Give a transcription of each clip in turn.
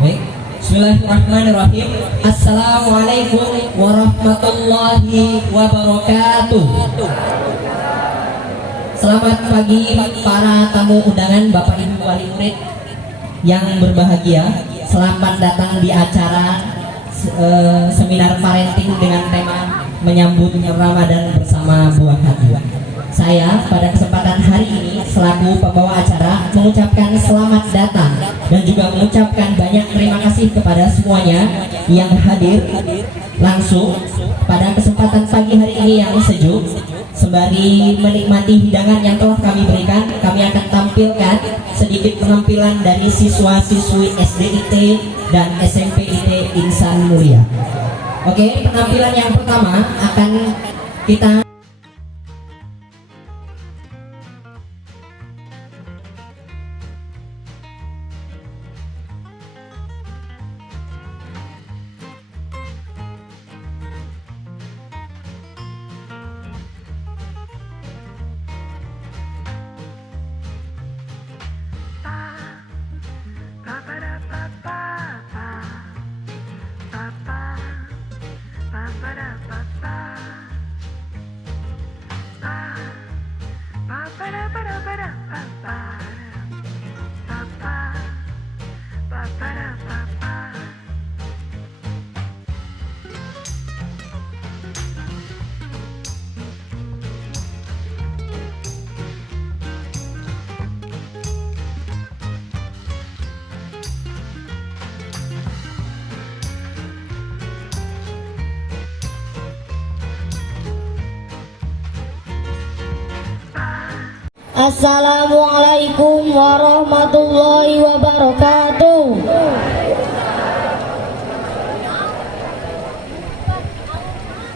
Baik. Bismillahirrahmanirrahim. Assalamualaikum warahmatullahi wabarakatuh. Selamat pagi para tamu undangan, Bapak Ibu wali murid yang berbahagia. Selamat datang di acara seminar parenting dengan tema menyambut Ramadan bersama buah hati. Saya pada kesempatan hari ini selaku pembawa acara mengucapkan selamat datang dan juga mengucapkan banyak terima kasih kepada semuanya yang hadir langsung pada kesempatan pagi hari ini yang sejuk. Sembari menikmati hidangan yang telah kami berikan, kami akan tampilkan sedikit penampilan dari siswa-siswi SDIT dan SMPIT Insan Mulia. Oke, penampilan yang pertama akan kita Assalamualaikum warahmatullahi wabarakatuh.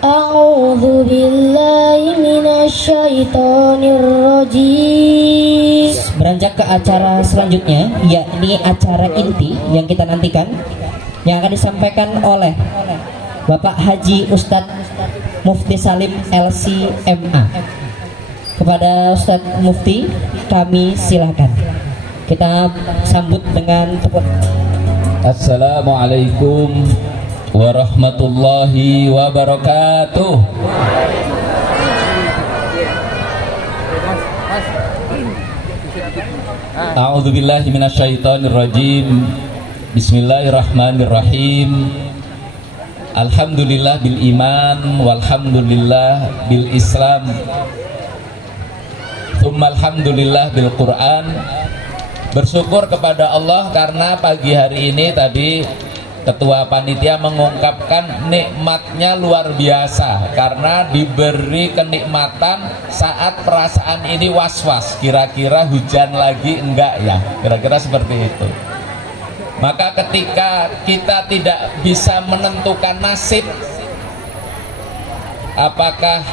A'udzu billahi minasyaitonir rajim. Beranjak ke acara selanjutnya, yakni acara inti yang kita nantikan, yang akan disampaikan oleh Bapak Haji Ustadz Mufti Salim LC.MA. Kepada Ustadz Mufti, kami silakan. Kita sambut dengan tepuk. Assalamualaikum warahmatullahi wabarakatuh. A'udzu billahi minasyaitonir rajim. Bismillahirrahmanirrahim. Alhamdulillah bil iman walhamdulillah bil Islam. Alhamdulillah bil Quran. Bersyukur kepada Allah karena pagi hari ini tadi Ketua Panitia mengungkapkan nikmatnya luar biasa karena diberi kenikmatan saat perasaan ini was-was, kira-kira hujan lagi enggak ya, kira-kira seperti itu. Maka ketika kita tidak bisa menentukan nasib, apakah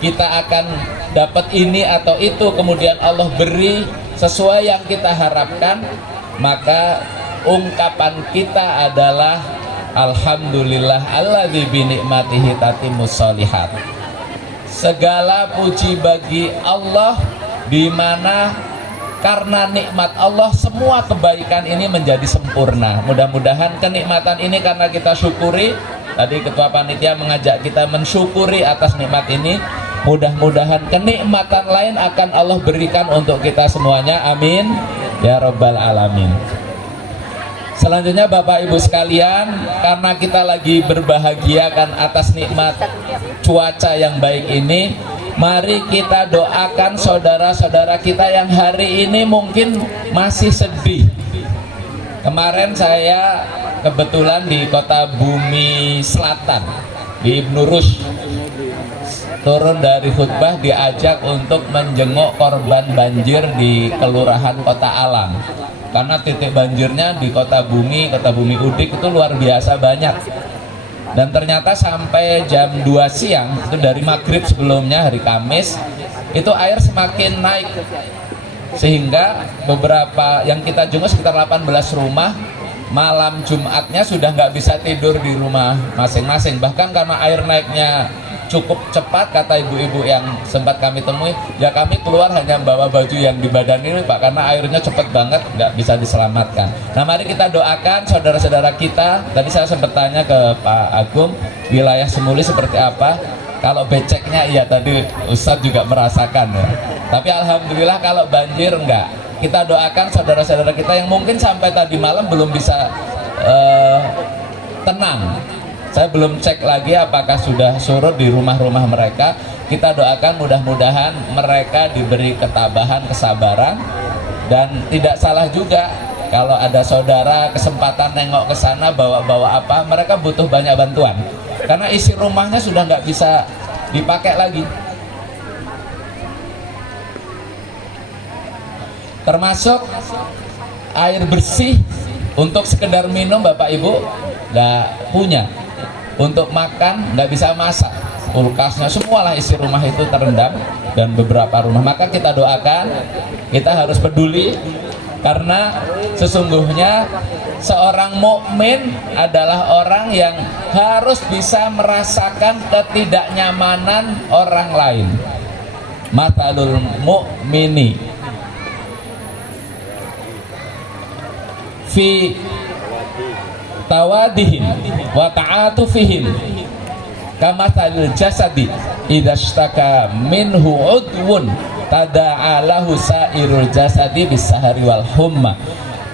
kita akan dapat ini atau itu, kemudian Allah beri sesuai yang kita harapkan, maka ungkapan kita adalah alhamdulillah alladzi bi ni'matihi tatimmus sholihat. Segala puji bagi Allah, di mana karena nikmat Allah semua kebaikan ini menjadi sempurna. Mudah-mudahan kenikmatan ini karena kita syukuri. Tadi Ketua Panitia mengajak kita mensyukuri atas nikmat ini. Mudah-mudahan kenikmatan lain akan Allah berikan untuk kita semuanya. Amin ya rabbal alamin. Selanjutnya Bapak Ibu sekalian, karena kita lagi berbahagia kan atas nikmat cuaca yang baik ini, mari kita doakan saudara-saudara kita yang hari ini mungkin masih sedih. Kemarin saya kebetulan di Kota Bumi Selatan, di Ibnu Rushd, turun dari khutbah diajak untuk menjenguk korban banjir di Kelurahan Kota Alang. Karena titik banjirnya di Kota Bumi Udik itu luar biasa banyak. Dan ternyata sampai jam 2 siang, itu dari maghrib sebelumnya hari Kamis, itu air semakin naik. Sehingga beberapa yang kita jenguk sekitar 18 rumah, malam Jumatnya sudah nggak bisa tidur di rumah masing-masing. Bahkan karena air naiknya cukup cepat, kata ibu-ibu yang sempat kami temui, ya kami keluar hanya bawa baju yang di badan ini Pak, karena airnya cepat banget, nggak bisa diselamatkan. Nah mari kita doakan saudara-saudara kita. Tadi saya sempat tanya ke Pak Agung, wilayah Semuli seperti apa. Kalau beceknya iya, tadi Ustadz juga merasakan ya. Tapi alhamdulillah kalau banjir enggak. Kita doakan saudara-saudara kita yang mungkin sampai tadi malam belum bisa tenang. Saya belum cek lagi apakah sudah surut di rumah-rumah mereka. Kita doakan mudah-mudahan mereka diberi ketabahan, kesabaran. Dan tidak salah juga kalau ada saudara kesempatan nengok ke sana bawa-bawa apa, mereka butuh banyak bantuan. Karena isi rumahnya sudah nggak bisa dipakai lagi. Termasuk air bersih untuk sekedar minum Bapak Ibu nggak punya. Untuk makan nggak bisa masak, kulkasnya semualah isi rumah itu terendam, dan beberapa rumah. Maka kita doakan, kita harus peduli, karena sesungguhnya seorang mukmin adalah orang yang harus bisa merasakan ketidaknyamanan orang lain. Matalul mu'mini fi tawadihim wa ta'atufihim kamathalil jasadi idza ishtaka minhu udwun tada'a lahu sairul jasadi bisahari wal humma.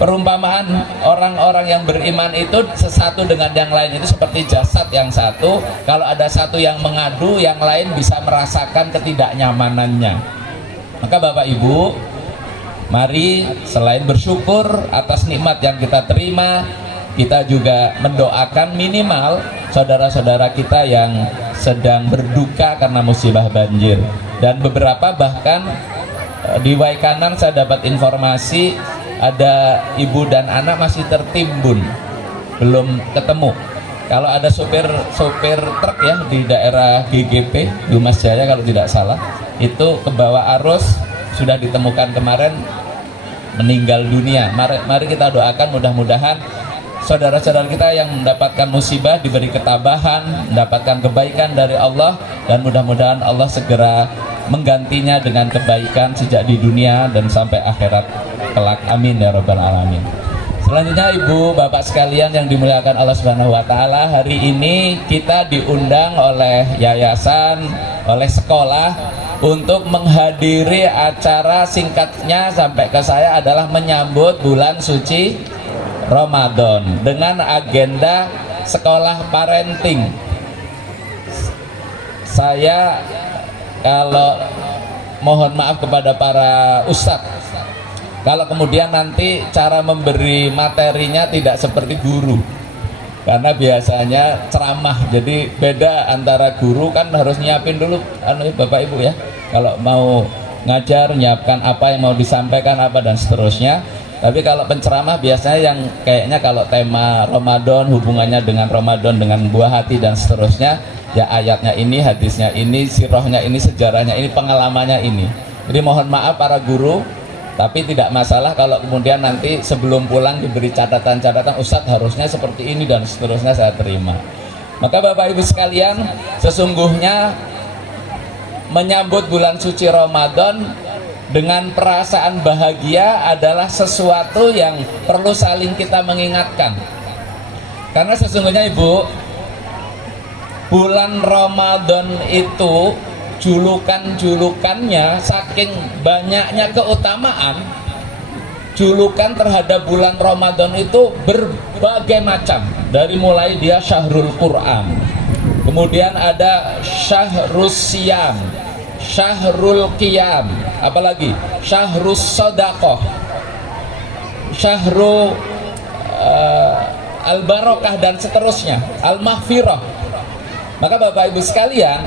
Perumpamaan orang-orang yang beriman itu sesatu dengan yang lain itu seperti jasad yang satu. Kalau ada satu yang mengadu, yang lain bisa merasakan ketidaknyamanannya. Maka Bapak Ibu, mari selain bersyukur atas nikmat yang kita terima, kita juga mendoakan minimal saudara-saudara kita yang sedang berduka karena musibah banjir. Dan beberapa bahkan di Waikanan saya dapat informasi ada ibu dan anak masih tertimbun, belum ketemu. Kalau ada sopir truk ya di daerah GGP Dumas Jaya kalau tidak salah, itu ke bawah arus, sudah ditemukan kemarin meninggal dunia. Mari kita doakan mudah-mudahan saudara-saudara kita yang mendapatkan musibah diberi ketabahan, mendapatkan kebaikan dari Allah, dan mudah-mudahan Allah segera menggantinya dengan kebaikan sejak di dunia dan sampai akhirat kelak. Amin ya rabbal alamin. Selanjutnya Ibu Bapak sekalian yang dimuliakan Allah Subhanahu wa taala, hari ini kita diundang oleh yayasan, oleh sekolah untuk menghadiri acara, singkatnya sampai ke saya adalah menyambut bulan suci Ramadan dengan agenda sekolah parenting. Saya kalau mohon maaf kepada para ustadz kalau kemudian nanti cara memberi materinya tidak seperti guru, karena biasanya ceramah, jadi beda antara guru kan harus nyiapin dulu Bapak Ibu ya, kalau mau ngajar nyiapkan apa yang mau disampaikan apa dan seterusnya. Tapi kalau penceramah biasanya yang kayaknya kalau tema Ramadan, hubungannya dengan Ramadan, dengan buah hati dan seterusnya, ya ayatnya ini, hadisnya ini, sirahnya ini, sejarahnya ini, pengalamannya ini. Jadi mohon maaf para guru, tapi tidak masalah kalau kemudian nanti sebelum pulang diberi catatan-catatan, Ustadz harusnya seperti ini dan seterusnya, saya terima. Maka Bapak Ibu sekalian, sesungguhnya menyambut bulan suci Ramadan dengan perasaan bahagia adalah sesuatu yang perlu saling kita mengingatkan. Karena sesungguhnya Ibu, bulan Ramadan itu julukan-julukannya saking banyaknya keutamaan, julukan terhadap bulan Ramadan itu berbagai macam. Dari mulai dia Syahrul Quran, kemudian ada Syahrus Siyam, Syahrul Qiyam, apalagi Syahrus Sodakoh, Syahrul Al-Barokah dan seterusnya, Al-Mahfirah. Maka Bapak Ibu sekalian,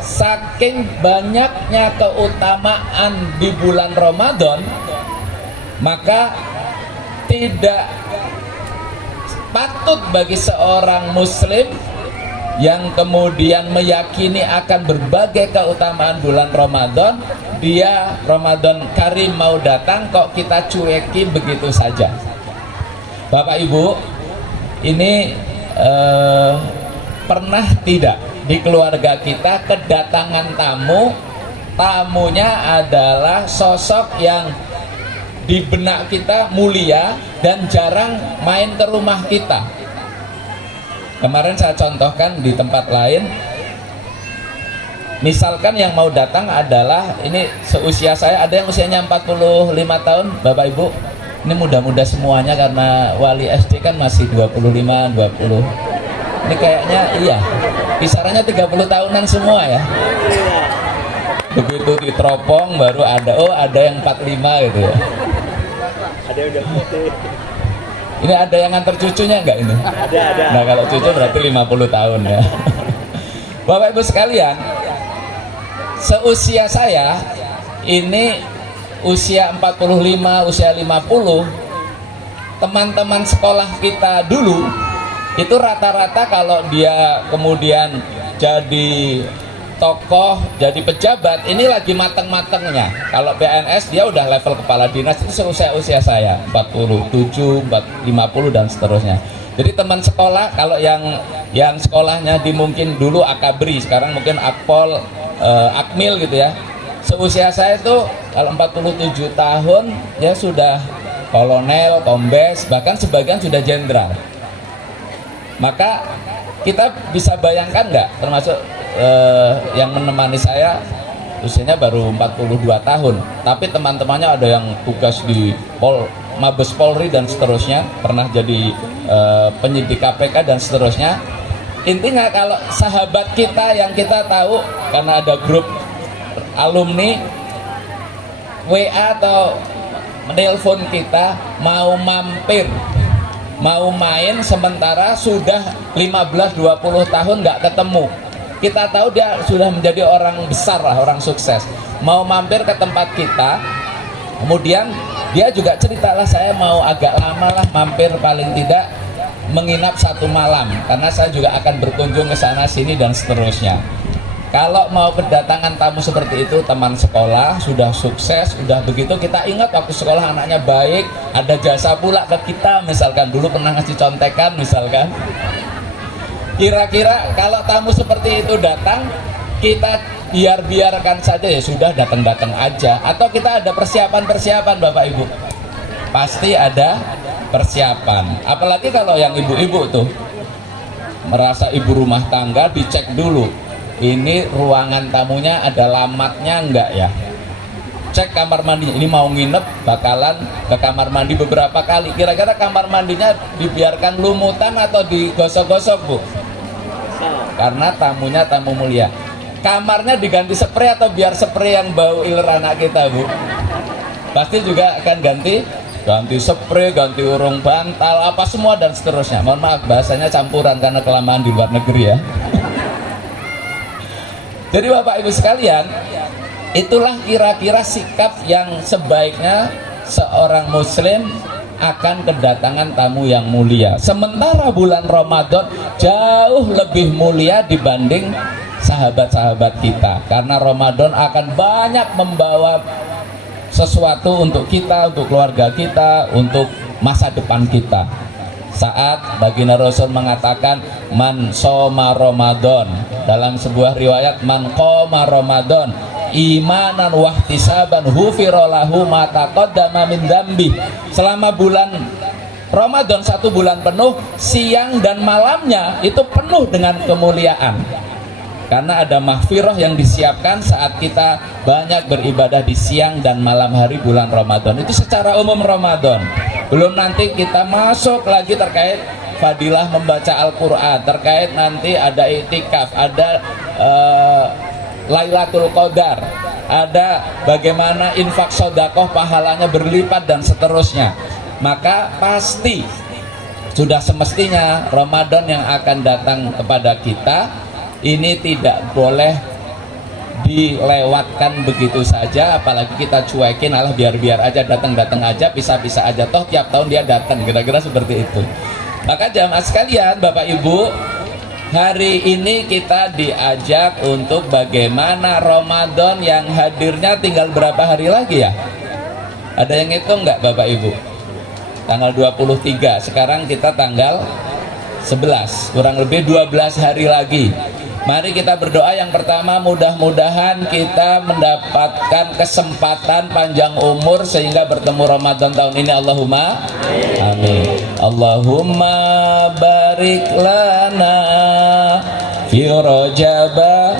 saking banyaknya keutamaan di bulan Ramadan, maka tidak patut bagi seorang muslim yang kemudian meyakini akan berbagai keutamaan bulan Ramadan, dia Ramadan Karim mau datang kok kita cueki begitu saja. Bapak Ibu, ini pernah tidak di keluarga kita kedatangan tamu, tamunya adalah sosok yang di benak kita mulia dan jarang main ke rumah kita. Kemarin saya contohkan di tempat lain, misalkan yang mau datang adalah, ini seusia saya, ada yang usianya 45 tahun, Bapak Ibu. Ini muda-muda semuanya karena wali SD kan masih 25, 20. Ini kayaknya iya, kisarannya 30 tahunan semua ya. Begitu diteropong baru ada, oh ada yang 45 gitu ya. Ada yang udah putih. Ini ada yang nganter cucunya enggak ini? Ada. Nah kalau cucu berarti 50 tahun ya. Bapak Ibu sekalian, seusia saya ini usia 45, usia 50, teman-teman sekolah kita dulu itu rata-rata kalau dia kemudian jadi tokoh, jadi pejabat, ini lagi mateng-matengnya. Kalau PNS dia udah level kepala dinas, itu seusia saya 47, 50 dan seterusnya. Jadi teman sekolah, kalau yang sekolahnya di mungkin dulu Akabri, sekarang mungkin Akpol, Akmil gitu ya. Seusia saya itu kalau 47 tahun ya sudah kolonel, kombes, bahkan sebagian sudah jenderal. Maka kita bisa bayangkan nggak, termasuk yang menemani saya usianya baru 42 tahun, tapi teman-temannya ada yang tugas di Mabes Polri dan seterusnya, pernah jadi penyidik KPK dan seterusnya. Intinya kalau sahabat kita yang kita tahu, karena ada grup alumni, WA atau menelpon kita mau mampir, mau main, sementara sudah 15-20 tahun nggak ketemu. Kita tahu dia sudah menjadi orang besar lah, orang sukses, mau mampir ke tempat kita. Kemudian dia juga ceritalah, saya mau agak lama lah mampir, paling tidak menginap 1 malam, karena saya juga akan berkunjung ke sana sini dan seterusnya. Kalau mau kedatangan tamu seperti itu, teman sekolah sudah sukses, sudah begitu, kita ingat waktu sekolah anaknya baik, ada jasa pula ke kita, misalkan dulu pernah ngasih contekan misalkan. Kira-kira kalau tamu seperti itu datang, kita biarkan saja, ya sudah, datang-datang aja, atau kita ada persiapan Bapak Ibu? Pasti ada persiapan. Apalagi kalau yang ibu-ibu tuh merasa ibu rumah tangga, dicek dulu, ini ruangan tamunya ada lamatnya enggak ya, cek kamar mandi, ini mau nginep bakalan ke kamar mandi beberapa kali, kira-kira kamar mandinya dibiarkan lumutan atau digosok-gosok Bu? Karena tamunya tamu mulia. Kamarnya diganti spray atau biar spray yang bau iler anak kita Bu? Pasti juga akan ganti spray, ganti urung bantal, apa semua dan seterusnya. Mohon maaf bahasanya campuran karena kelamaan di luar negeri ya. Jadi Bapak Ibu sekalian, itulah kira-kira sikap yang sebaiknya seorang muslim akan kedatangan tamu yang mulia. Sementara bulan Ramadan jauh lebih mulia dibanding sahabat-sahabat kita, karena Ramadan akan banyak membawa sesuatu untuk kita, untuk keluarga kita, untuk masa depan kita. Saat baginda Rasul mengatakan man shoma Ramadan, dalam sebuah riwayat man qoma Ramadan imanan wahtisaban hufira lahu ma taqaddama min dzambi. Selama bulan Ramadan 1 bulan penuh, siang dan malamnya itu penuh dengan kemuliaan, karena ada mahfirah yang disiapkan saat kita banyak beribadah di siang dan malam hari bulan Ramadan. Itu secara umum Ramadan. Belum nanti kita masuk lagi terkait fadilah membaca Al-Quran, terkait nanti ada iktikaf, ada Lailatul Qadar, ada bagaimana infak sodakoh pahalanya berlipat dan seterusnya. Maka pasti sudah semestinya Ramadan yang akan datang kepada kita ini tidak boleh dilewatkan begitu saja, apalagi kita cuekin, alah biar aja, datang aja, bisa aja, toh tiap tahun dia datang, kira-kira seperti itu. Maka jamaah sekalian, Bapak Ibu, hari ini kita diajak untuk bagaimana Ramadan yang hadirnya tinggal berapa hari lagi ya? Ada yang ngitung nggak Bapak Ibu? Tanggal 23, sekarang kita tanggal 11, kurang lebih 12 hari lagi. Mari kita berdoa. Yang pertama, mudah-mudahan kita mendapatkan kesempatan panjang umur sehingga bertemu Ramadan tahun ini. Allahumma amin. Allahumma barik lana fi Rajaba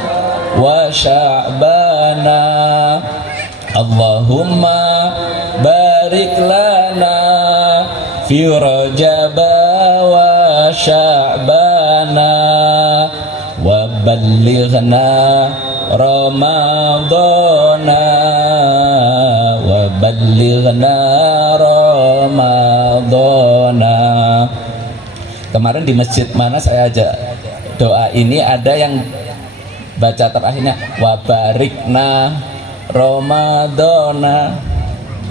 wa Sya'bana. Allahumma barik lana fi Rajaba wa Sya'bana wa ballighna Ramadana wa ballighna Ramadana. Kemarin di masjid mana saya ajak doa ini, ada yang baca terakhirnya wa barikna Ramadana.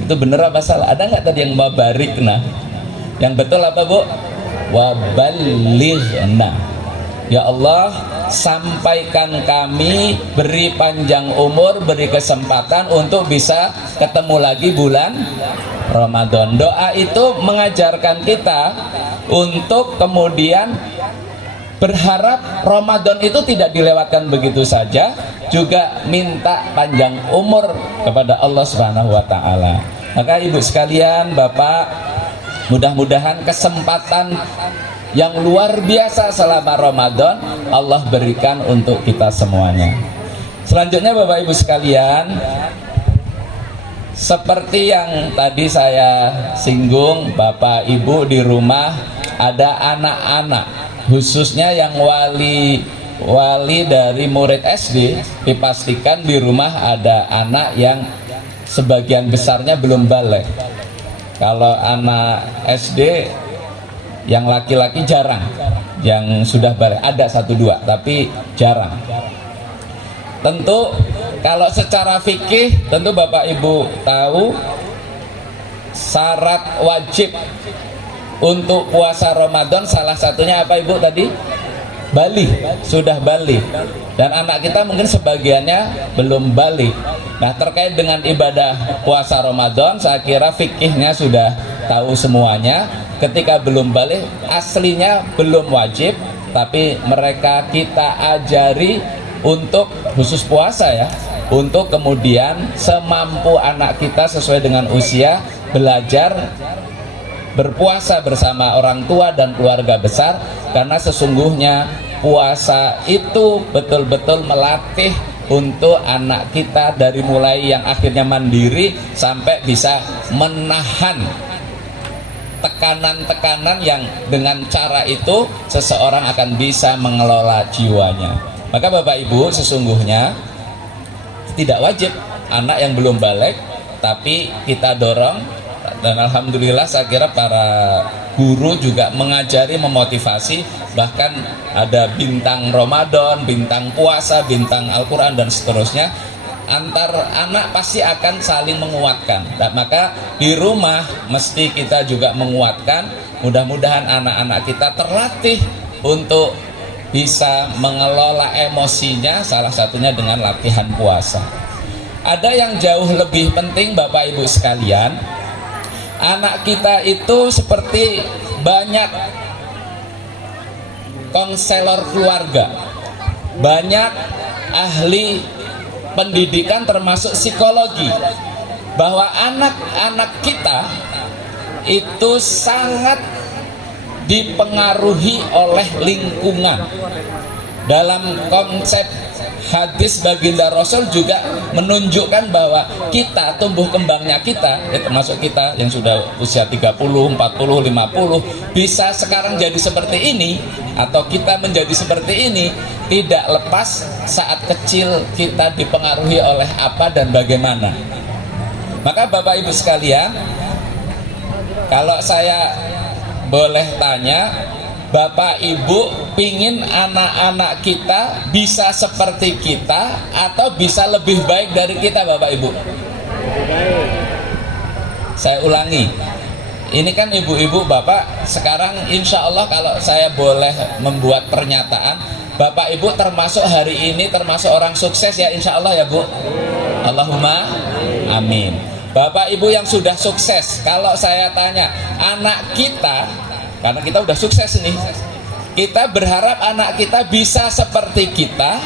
Itu bener apa salah? Ada nggak tadi yang wa barikna? Yang betul apa, Bu? Wa ballighna. Ya Allah, sampaikan kami, beri panjang umur, beri kesempatan untuk bisa ketemu lagi bulan Ramadan. Doa itu mengajarkan kita untuk kemudian berharap Ramadan itu tidak dilewatkan begitu saja, juga minta panjang umur kepada Allah Subhanahu wa taala. Maka Ibu sekalian, Bapak, mudah-mudahan kesempatan yang luar biasa selama Ramadan Allah berikan untuk kita semuanya. Selanjutnya Bapak Ibu sekalian, seperti yang tadi saya singgung, Bapak Ibu di rumah ada anak-anak, khususnya yang wali dari murid SD, dipastikan di rumah ada anak yang sebagian besarnya belum balik. Kalau anak SD yang laki-laki jarang, yang sudah balik ada 1-2 tapi jarang. Tentu kalau secara fikih, tentu Bapak Ibu tahu syarat wajib untuk puasa Ramadan salah satunya apa, Ibu tadi? Balik, sudah balik. Dan anak kita mungkin sebagiannya belum balik. Nah, terkait dengan ibadah puasa Ramadan, saya kira fikihnya sudah tahu semuanya. Ketika belum balik, aslinya belum wajib, tapi mereka kita ajari untuk khusus puasa ya, untuk kemudian semampu anak kita sesuai dengan usia belajar berpuasa bersama orang tua dan keluarga besar, karena sesungguhnya puasa itu betul-betul melatih untuk anak kita dari mulai yang akhirnya mandiri sampai bisa menahan tekanan-tekanan yang dengan cara itu seseorang akan bisa mengelola jiwanya. Maka Bapak Ibu, sesungguhnya tidak wajib anak yang belum balik, tapi kita dorong, dan alhamdulillah saya kira para guru juga mengajari, memotivasi, bahkan ada bintang Ramadan, bintang puasa, bintang Al-Quran dan seterusnya. Antar anak pasti akan saling menguatkan. Nah, maka di rumah mesti kita juga menguatkan. Mudah-mudahan anak-anak kita terlatih untuk bisa mengelola emosinya, salah satunya dengan latihan puasa. Ada yang jauh lebih penting Bapak Ibu sekalian, anak kita itu seperti banyak konselor keluarga, banyak ahli pendidikan termasuk psikologi, bahwa anak-anak kita itu sangat dipengaruhi oleh lingkungan. Dalam konsep hadis baginda Rasul juga menunjukkan bahwa kita, tumbuh kembangnya kita, termasuk kita yang sudah usia 30, 40, 50 bisa sekarang jadi seperti ini, atau kita menjadi seperti ini, tidak lepas saat kecil kita dipengaruhi oleh apa dan bagaimana. Maka Bapak Ibu sekalian, kalau saya boleh tanya, Bapak Ibu pingin anak-anak kita bisa seperti kita atau bisa lebih baik dari kita, Bapak Ibu? Saya ulangi, ini kan ibu-ibu, bapak, sekarang insya Allah kalau saya boleh membuat pernyataan, Bapak Ibu termasuk hari ini termasuk orang sukses ya, insya Allah ya Bu. Allahumma amin. Bapak Ibu yang sudah sukses, kalau saya tanya anak kita, karena kita udah sukses nih, kita berharap anak kita bisa seperti kita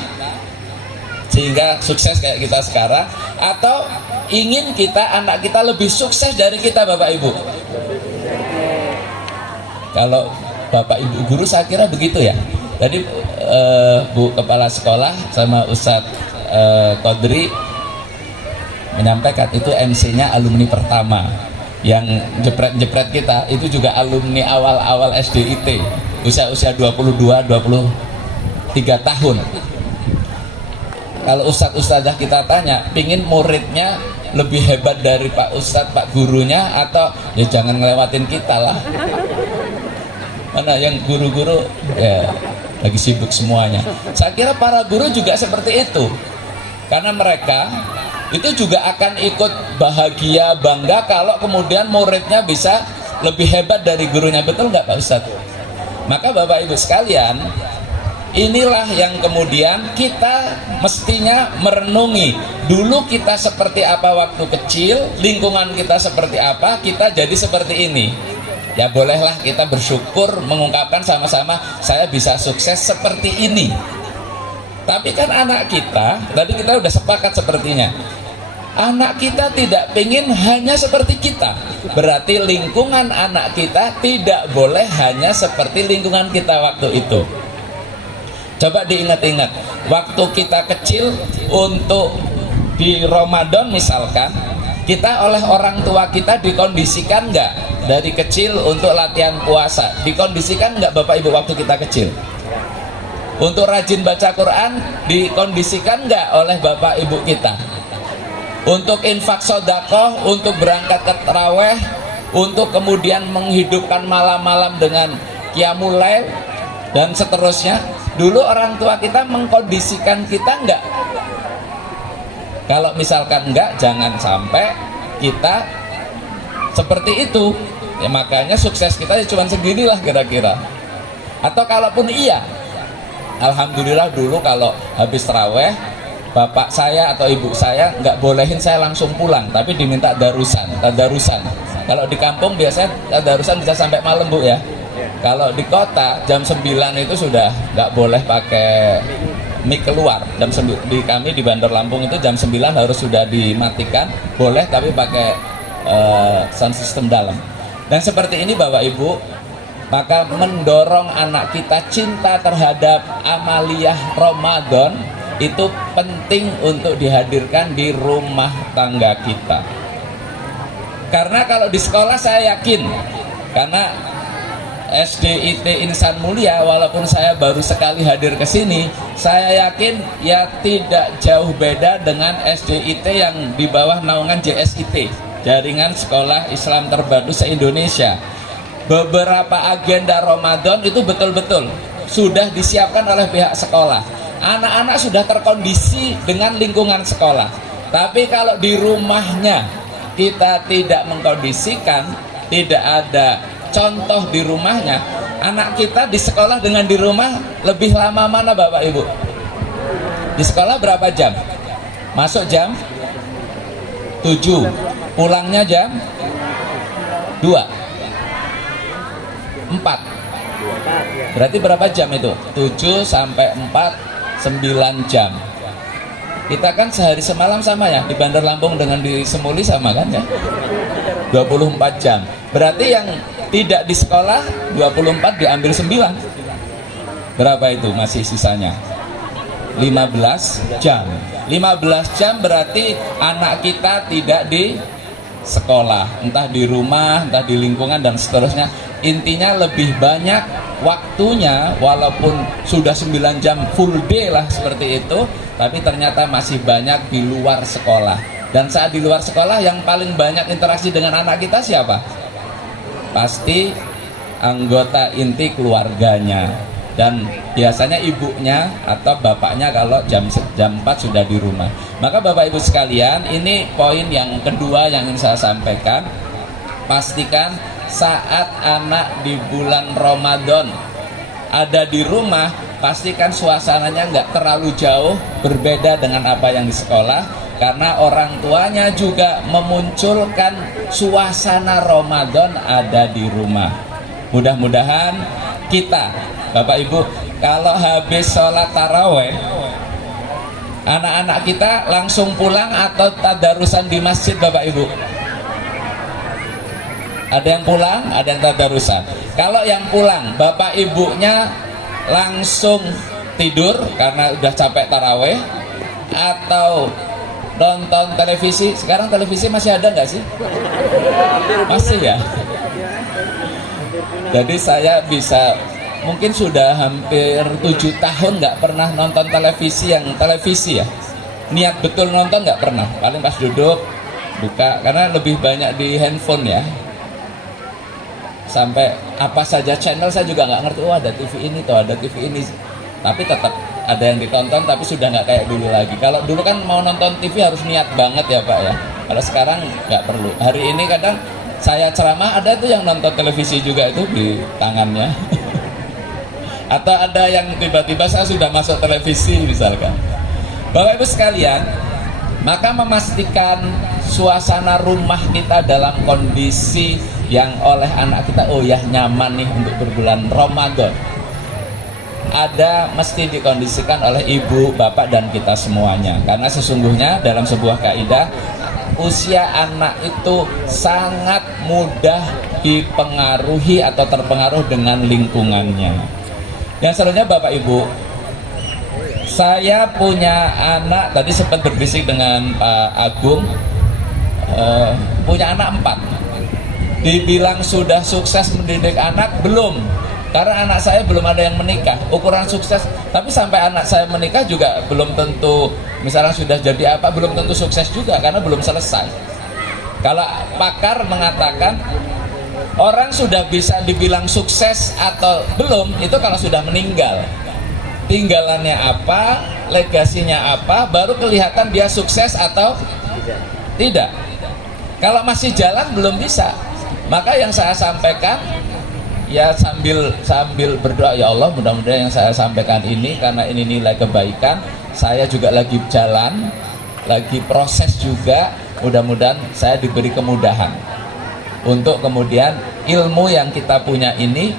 sehingga sukses kayak kita sekarang, atau ingin kita anak kita lebih sukses dari kita Bapak Ibu? Kalau Bapak Ibu guru saya kira begitu ya. Tadi Bu Kepala Sekolah sama Ustadz Qadri menyampaikan itu MC-nya alumni pertama, yang jepret-jepret kita itu juga alumni awal-awal SDIT, usia-usia 22-23 tahun. Kalau ustadz-ustadzah kita tanya, pingin muridnya lebih hebat dari Pak Ustadz, Pak gurunya, atau ya jangan ngelewatin kita lah. Mana yang guru-guru ya lagi sibuk semuanya. Saya kira para guru juga seperti itu, karena mereka itu juga akan ikut bahagia, bangga kalau kemudian muridnya bisa lebih hebat dari gurunya. Betul nggak Pak Ustadz? Maka Bapak Ibu sekalian, inilah yang kemudian kita mestinya merenungi. Dulu kita seperti apa waktu kecil, lingkungan kita seperti apa, kita jadi seperti ini. Ya bolehlah kita bersyukur, mengungkapkan sama-sama, saya bisa sukses seperti ini. Tapi kan anak kita, tadi kita udah sepakat sepertinya, anak kita tidak ingin hanya seperti kita. Berarti lingkungan anak kita tidak boleh hanya seperti lingkungan kita waktu itu. Coba diingat-ingat, waktu kita kecil, untuk di Ramadan misalkan, kita oleh orang tua kita dikondisikan nggak dari kecil untuk latihan puasa? Dikondisikan nggak Bapak Ibu waktu kita kecil? Untuk rajin baca Quran dikondisikan nggak oleh Bapak Ibu kita? Untuk infak sodakoh, untuk berangkat ke taraweh, untuk kemudian menghidupkan malam-malam dengan qiyamul lail dan seterusnya. Dulu orang tua kita mengkondisikan kita enggak? Kalau misalkan enggak, jangan sampai kita seperti itu. Ya makanya sukses kita ya cuma seginilah kira-kira. Atau kalaupun iya, alhamdulillah dulu kalau habis taraweh, bapak saya atau ibu saya nggak bolehin saya langsung pulang, tapi diminta tadarusan. Kalau di kampung biasanya tadarusan bisa sampai malam Bu ya. Kalau di kota jam 9 itu sudah nggak boleh pakai mic keluar. Di kami di Bandar Lampung itu jam 9 harus sudah dimatikan, boleh tapi pakai sound system dalam. Dan seperti ini Bapak Ibu, maka mendorong anak kita cinta terhadap amaliyah Ramadan itu penting untuk dihadirkan di rumah tangga kita. Karena kalau di sekolah saya yakin, karena SDIT Insan Mulia, walaupun saya baru sekali hadir ke sini, saya yakin ya tidak jauh beda dengan SDIT yang di bawah naungan JSIT, Jaringan Sekolah Islam Terpadu se-Indonesia. Beberapa agenda Ramadan itu betul-betul sudah disiapkan oleh pihak sekolah. Anak-anak sudah terkondisi dengan lingkungan sekolah. Tapi kalau di rumahnya kita tidak mengkondisikan, tidak ada contoh di rumahnya, anak kita di sekolah dengan di rumah lebih lama mana Bapak Ibu? Di sekolah berapa jam? Masuk jam 7, pulangnya jam 2, 4. Berarti berapa jam itu? 7 sampai 4, 9 jam. Kita kan sehari semalam sama ya, di Bandar Lampung dengan di Semuli sama kan ya, 24 jam. Berarti yang tidak di sekolah 24 diambil 9, berapa itu masih sisanya? 15 jam. 15 jam berarti anak kita tidak di sekolah, entah di rumah, entah di lingkungan dan seterusnya. Intinya lebih banyak waktunya, walaupun sudah 9 jam full day lah seperti itu, tapi ternyata masih banyak di luar sekolah. Dan saat di luar sekolah yang paling banyak interaksi dengan anak kita siapa? Pasti anggota inti keluarganya, dan biasanya ibunya atau bapaknya kalau jam 4 sudah di rumah. Maka Bapak Ibu sekalian, ini poin yang kedua yang ingin saya sampaikan. Pastikan saat anak di bulan Ramadan ada di rumah, pastikan suasananya nggak terlalu jauh berbeda dengan apa yang di sekolah, karena orang tuanya juga memunculkan suasana Ramadan ada di rumah. Mudah-mudahan kita, Bapak Ibu, kalau habis sholat taraweh, anak-anak kita langsung pulang atau tadarusan di masjid, Bapak Ibu? Ada yang pulang, ada yang tadarusan. Kalau yang pulang, Bapak Ibunya langsung tidur karena udah capek taraweh, atau nonton televisi? Sekarang televisi masih ada nggak sih? Masih ya? Jadi saya bisa, mungkin sudah hampir 7 tahun nggak pernah nonton televisi yang televisi ya. Niat betul nonton nggak pernah. Paling pas duduk, buka, karena lebih banyak di handphone ya. Sampai apa saja channel saya juga nggak ngerti. Oh ada TV ini, tuh ada TV ini. Tapi tetap ada yang ditonton, tapi sudah nggak kayak dulu lagi. Kalau dulu kan mau nonton TV harus niat banget ya Pak ya. Kalau sekarang nggak perlu. Hari ini kadang saya ceramah ada tuh yang nonton televisi juga itu di tangannya. Atau ada yang tiba-tiba saya sudah masuk televisi misalkan. Bapak Ibu sekalian, maka memastikan suasana rumah kita dalam kondisi yang oleh anak kita, oh ya nyaman nih untuk berbulan Ramadan, ada mesti dikondisikan oleh ibu, bapak, dan kita semuanya. Karena sesungguhnya dalam sebuah kaidah, usia anak itu sangat mudah dipengaruhi atau terpengaruh dengan lingkungannya. Yang selanjutnya Bapak Ibu, saya punya anak, tadi sempat berbisik dengan Pak Agung, punya anak 4. Dibilang sudah sukses mendidik anak, belum. Karena anak saya belum ada yang menikah. Ukuran sukses, tapi sampai anak saya menikah juga belum tentu, misalnya sudah jadi apa, belum tentu sukses juga karena belum selesai. Kalau pakar mengatakan orang sudah bisa dibilang sukses atau belum itu kalau sudah meninggal. Tinggalannya apa, legasinya apa, baru kelihatan dia sukses atau tidak. Kalau masih jalan belum bisa. Maka yang saya sampaikan ya sambil berdoa, ya Allah mudah-mudahan yang saya sampaikan ini karena ini nilai kebaikan, saya juga lagi jalan, lagi proses juga, mudah-mudahan saya diberi kemudahan untuk kemudian ilmu yang kita punya ini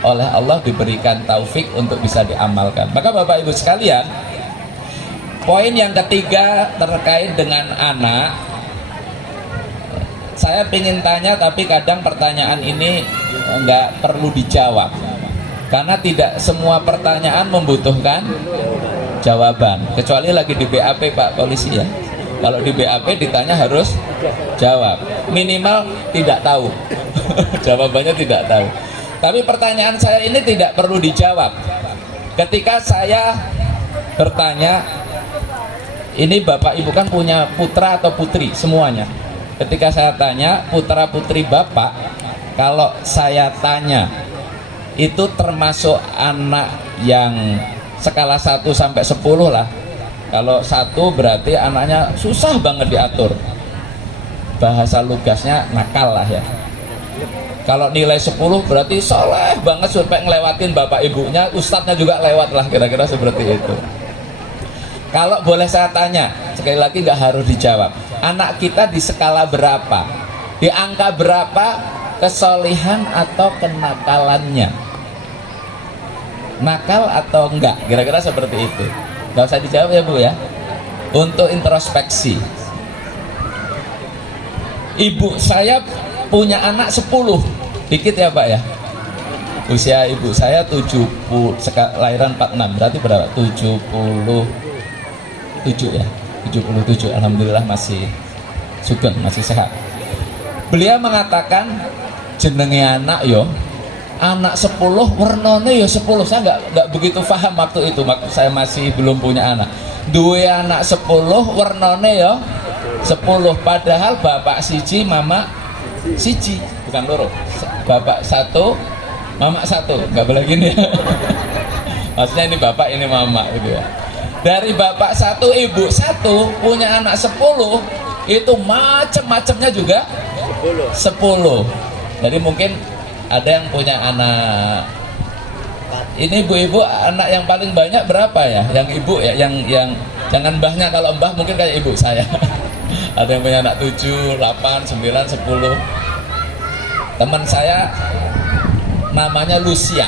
oleh Allah diberikan taufik untuk bisa diamalkan. Maka Bapak Ibu sekalian, poin yang ketiga terkait dengan anak, saya ingin tanya tapi kadang pertanyaan ini nggak perlu dijawab karena tidak semua pertanyaan membutuhkan jawaban, kecuali lagi di BAP Pak Polisi ya. Kalau di BAP ditanya harus jawab, minimal tidak tahu. Jawabannya tidak tahu. Tapi pertanyaan saya ini tidak perlu dijawab. Ketika saya bertanya, ini Bapak Ibu kan punya putra atau putri semuanya. Ketika saya tanya putra putri Bapak, kalau saya tanya itu termasuk anak yang skala 1 sampai 10 lah. Kalau 1 berarti anaknya susah banget diatur, bahasa lugasnya nakal lah ya. Kalau nilai 10 berarti soleh banget sampai ngelewatin bapak ibunya, ustadznya juga lewat lah, kira-kira seperti itu. Kalau boleh saya tanya, sekali lagi nggak harus dijawab, anak kita di skala berapa, di angka berapa kesolihan atau kenakalannya, nakal atau enggak, kira-kira seperti itu. Nggak usah dijawab ya Bu ya, untuk introspeksi. Ibu saya punya anak 10, dikit ya Pak ya. Usia ibu saya 70, lahiran 46, berarti berapa? 77 ya, 77. Alhamdulillah masih sugeng, masih sehat. Beliau mengatakan jenenge anak yo, anak 10 warnane yo 10. Saya nggak begitu paham waktu itu, saya masih belum punya anak. Dua anak 10 warnane yo 10, padahal bapak siji mama siji, bukan loro, bapak 1 mama 1, nggak boleh gini ya. Maksudnya ini bapak ini mama gitu ya. Dari bapak 1 ibu 1 punya anak 10, itu macam-macamnya juga 10. Jadi mungkin ada yang punya anak, ini ibu-ibu anak yang paling banyak berapa ya? Yang ibu ya, yang jangan mbahnya, kalau mbah mungkin kayak ibu saya. Ada yang punya anak 7, 8, 9, 10. Teman saya namanya Lucia.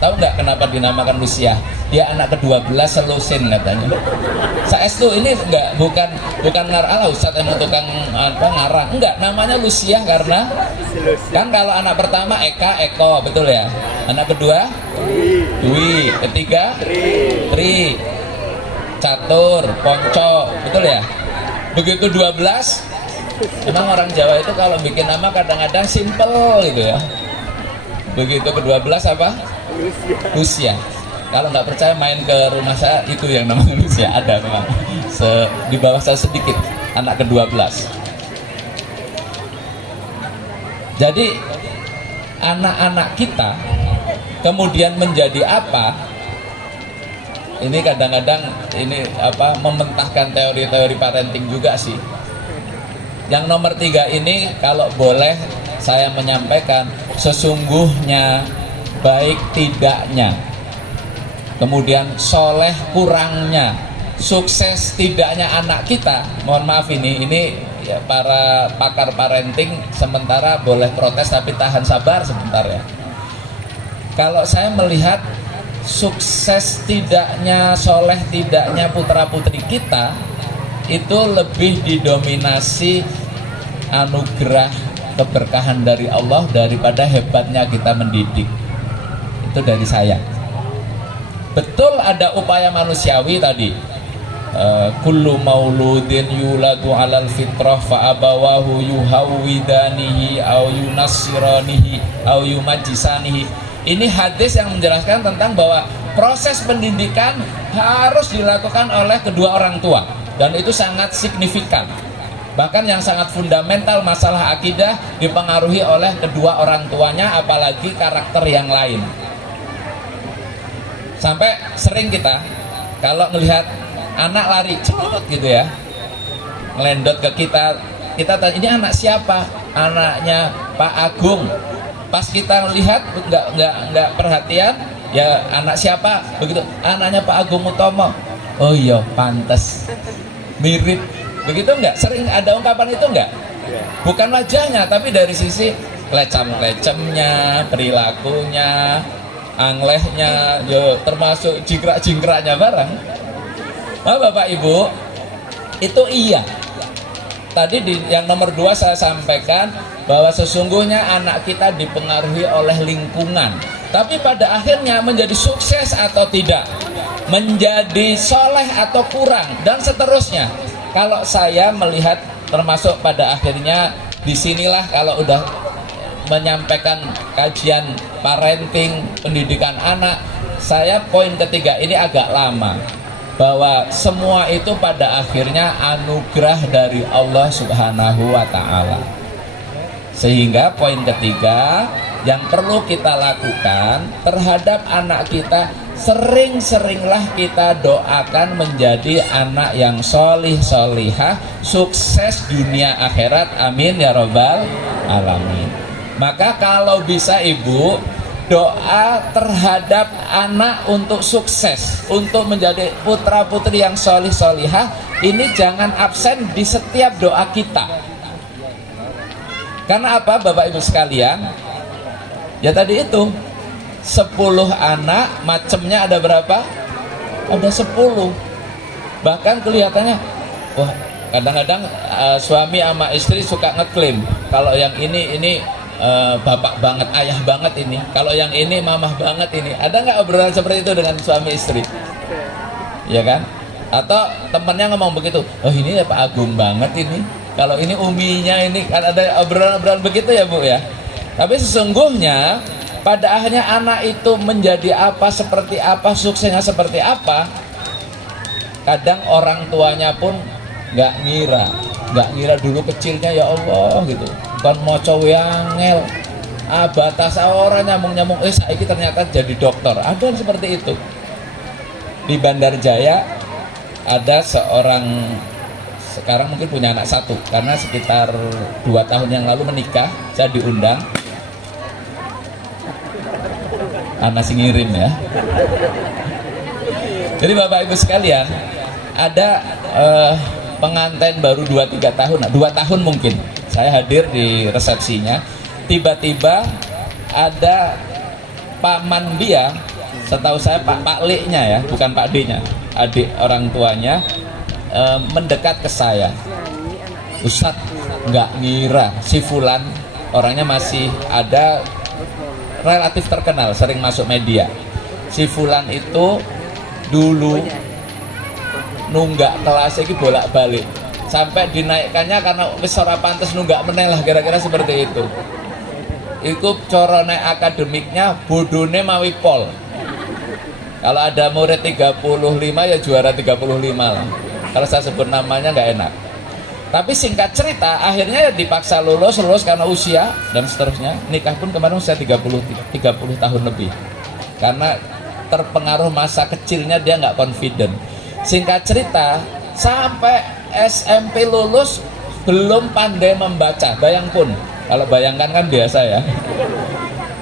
Tahu nggak kenapa dinamakan Lucia? Dia anak ke-12 selusin katanya. Saestu ini bukan ngarang Ustaz emang tukang ngarang. Enggak, namanya Lucia karena kan kalau anak pertama Eka, Eko, betul ya? Anak kedua Dwi, ketiga Tri, Catur, Ponco, betul ya? Begitu 12, emang orang Jawa itu kalau bikin nama kadang-kadang simple gitu ya. Begitu ke-12 apa? Lucia. Kalau nggak percaya main ke rumah saya, itu yang namanya Lucia, ada memang. Di bawah saya sedikit, anak ke-12. Jadi anak-anak kita kemudian menjadi apa? Ini kadang-kadang ini mementahkan teori-teori parenting juga sih. Yang nomor 3 ini kalau boleh saya menyampaikan, sesungguhnya baik tidaknya, kemudian soleh kurangnya, sukses tidaknya anak kita. Mohon maaf ini ya, para pakar parenting sementara boleh protes tapi tahan sabar sebentar ya. Kalau saya melihat sukses tidaknya, soleh tidaknya putra putri kita itu lebih didominasi anugerah keberkahan dari Allah daripada hebatnya kita mendidik. Itu dari saya. Betul ada upaya manusiawi tadi, kullu mauludin yuladu alal fitrah fa abawahu yuhawwidanihi au yunassiranihi au yumajjisanihi. Ini hadis yang menjelaskan tentang bahwa proses pendidikan harus dilakukan oleh kedua orang tua, dan itu sangat signifikan. Bahkan yang sangat fundamental masalah akidah dipengaruhi oleh kedua orang tuanya, apalagi karakter yang lain. Sampai sering kita kalau melihat anak lari cepet gitu ya, ngelendot ke kita tanya, ini anak siapa? Anaknya Pak Agung. Pas kita lihat nggak perhatian, ya anak siapa? Begitu, anaknya Pak Agung Utomo. Oh iya, pantes, mirip. Begitu nggak? Sering ada ungkapan itu nggak? Bukan wajahnya, tapi dari sisi lecem-lecemnya, perilakunya, anglehnya, termasuk jingkrak-jingkraknya barang. Nah, Bapak Ibu, itu iya. Tadi yang nomor 2 saya sampaikan bahwa sesungguhnya anak kita dipengaruhi oleh lingkungan. Tapi pada akhirnya menjadi sukses atau tidak, menjadi soleh atau kurang, dan seterusnya. Kalau saya melihat termasuk pada akhirnya disinilah kalau udah menyampaikan kajian parenting, pendidikan anak, saya poin ketiga ini agak lama, bahwa semua itu pada akhirnya anugerah dari Allah Subhanahu wa Ta'ala. Sehingga poin ketiga yang perlu kita lakukan terhadap anak kita, sering-seringlah kita doakan menjadi anak yang solih solihah, sukses dunia akhirat, amin ya robbal alamin. Maka kalau bisa ibu, doa terhadap anak untuk sukses, untuk menjadi putra putri yang solih solihah, ini jangan absen di setiap doa kita. Karena apa Bapak Ibu sekalian? Ya tadi itu 10 anak, macemnya ada berapa? Ada 10. Bahkan kelihatannya, wah, kadang-kadang suami sama istri suka ngeklaim kalau yang ini bapak banget, ayah banget ini. Kalau yang ini mamah banget ini. Ada nggak obrolan seperti itu dengan suami istri? Ya kan? Atau temennya ngomong begitu, oh ini ya Pak Agung banget ini. Kalau ini uminya ini, kan ada obrolan-obrolan begitu ya Bu ya. Tapi sesungguhnya pada akhirnya anak itu menjadi apa, seperti apa, suksesnya seperti apa, kadang orang tuanya pun nggak ngira dulu kecilnya ya Allah gitu, bukan moco yangel, batas orang nyamung saiki ternyata jadi dokter. Ada seperti itu. Di Bandar Jaya ada seorang, sekarang mungkin punya anak 1, karena sekitar 2 tahun yang lalu menikah, saya diundang. Anak sing ngirim ya. Jadi Bapak Ibu sekalian, ada pengantin baru 2-3 tahun, 2 tahun mungkin. Saya hadir di resepsinya. Tiba-tiba ada paman dia setahu saya Pak Liknya ya, bukan Pak D-nya, adik orang tuanya mendekat ke saya. Ustadz, nggak ngira si Fulan, orangnya masih ada, relatif terkenal, sering masuk media. Si Fulan itu dulu nunggak kelas ini bolak-balik sampai dinaikkannya karena wis ora pantes nunggak meneh lah, kira-kira seperti itu. Iku cara naik akademiknya bodone mawi pol. Kalau ada murid 35 ya juara 35 lah. Kalau saya sebut namanya nggak enak. Tapi singkat cerita, akhirnya dipaksa lulus karena usia dan seterusnya. Nikah pun kemarin usia 30 tahun lebih. Karena terpengaruh masa kecilnya, dia nggak confident. Singkat cerita, sampai SMP lulus belum pandai membaca. Bayangpun, kalau bayangkan kan biasa ya.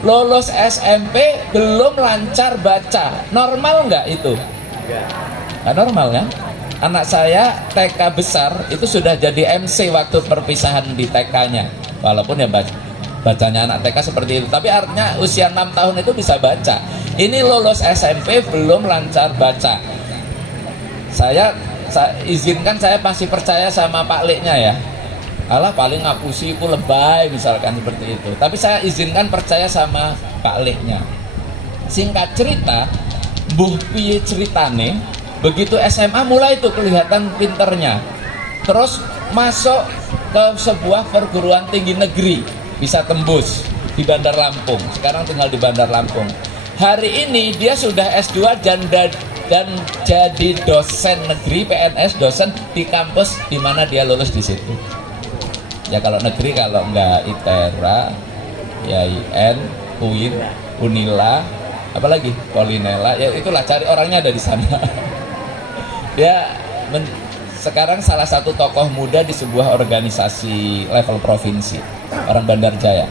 Lulus SMP belum lancar baca. Normal nggak itu? Nggak normal kan? Anak saya TK besar itu sudah jadi MC waktu perpisahan di TK-nya. Walaupun ya bacanya anak TK seperti itu, tapi artinya usia 6 tahun itu bisa baca. Ini lulus SMP belum lancar baca. Saya izinkan, saya pasti percaya sama Pak Liknya ya. Alah paling ngapusi itu lebay misalkan seperti itu. Tapi saya izinkan percaya sama Pak Liknya. Singkat cerita, mbuh piye ceritane, begitu SMA mulai itu kelihatan pinternya. Terus masuk ke sebuah perguruan tinggi negeri, bisa tembus di Bandar Lampung. Sekarang tinggal di Bandar Lampung. Hari ini dia sudah S2 dan jadi dosen negeri, PNS, dosen di kampus di mana dia lulus di situ. Ya kalau negeri, kalau enggak ITERA, ya IN, UIN, Unila, apalagi Polinela, ya itulah, cari orangnya ada di sana. Dia sekarang salah satu tokoh muda di sebuah organisasi level provinsi, orang Bandar Jaya.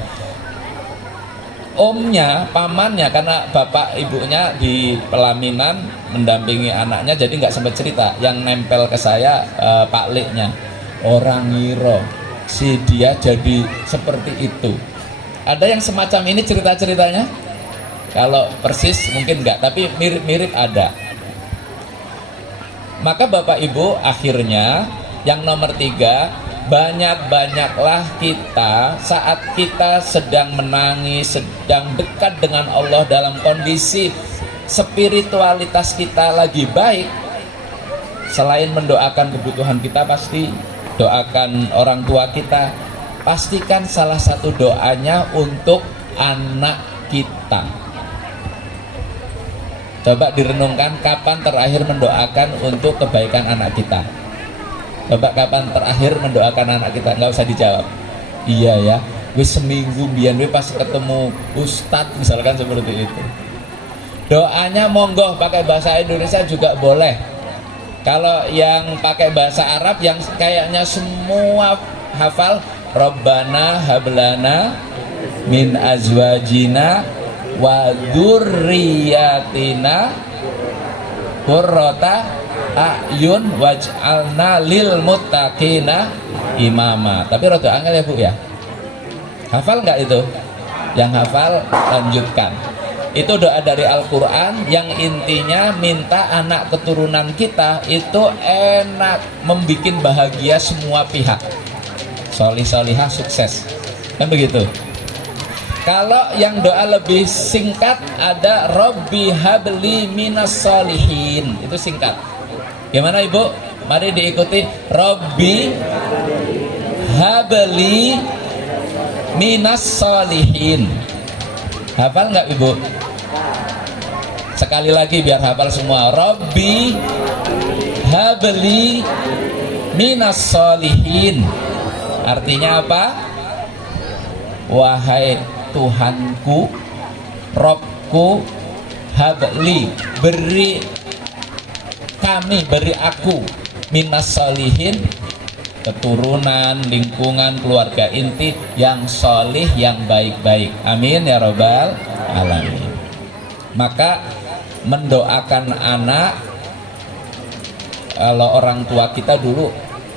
Omnya, pamannya, karena bapak ibunya di pelaminan mendampingi anaknya, jadi nggak sempat cerita. Yang nempel ke saya Pak Liknya, orang ngiro si dia jadi seperti itu. Ada yang semacam ini cerita-ceritanya? Kalau persis mungkin enggak, tapi mirip-mirip ada. Maka Bapak Ibu, akhirnya yang nomor 3, banyak-banyaklah kita saat kita sedang menangis, sedang dekat dengan Allah, dalam kondisi spiritualitas kita lagi baik. Selain mendoakan kebutuhan kita, pasti doakan orang tua kita, pastikan salah satu doanya untuk anak kita. Coba direnungkan, kapan terakhir mendoakan untuk kebaikan anak kita? Coba kapan terakhir mendoakan anak kita? Nggak usah dijawab. Iya ya, wis seminggu biyen pas ketemu ustadz misalkan seperti itu. Doanya monggo pakai bahasa Indonesia juga boleh. Kalau yang pakai bahasa Arab yang kayaknya semua hafal, Rabbana hablana min azwajina wa dzurriyyatina qurrata a'yun waj'alna lil muttaqina imama. Tapi rada angel ya Bu ya. Hafal nggak itu? Yang hafal lanjutkan. Itu doa dari Al-Quran yang intinya minta anak keturunan kita itu enak, membuat bahagia semua pihak, solih-solihah, sukses, kan begitu. Kalau yang doa lebih singkat ada Robbi habli minas solihin, itu singkat. Gimana Ibu? Mari diikuti. Robbi habli minas solihin. Hafal nggak Ibu? Sekali lagi biar hafal semua. Robbi habli minas solihin. Artinya apa? Wahai Tuhanku, Robku, habli, beri kami, beri aku, minas solihin, keturunan, lingkungan, keluarga inti yang solih, yang baik-baik. Amin ya robbal alamin. Maka mendoakan anak, kalau orang tua kita dulu,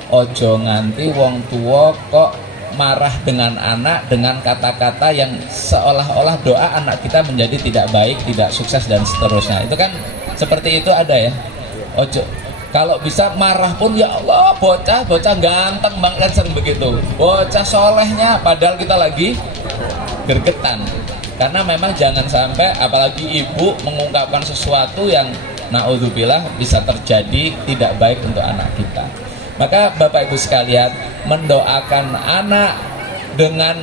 ojo nganti wong tua kok marah dengan anak dengan kata-kata yang seolah-olah doa anak kita menjadi tidak baik, tidak sukses dan seterusnya. Itu kan seperti itu ada ya. Ojo, kalau bisa marah pun ya Allah, bocah ganteng banget, kan sering begitu. Bocah solehnya, padahal kita lagi gergetan. Karena memang jangan sampai apalagi ibu mengungkapkan sesuatu yang naudzubillah bisa terjadi tidak baik untuk anak kita. Maka Bapak Ibu sekalian, mendoakan anak dengan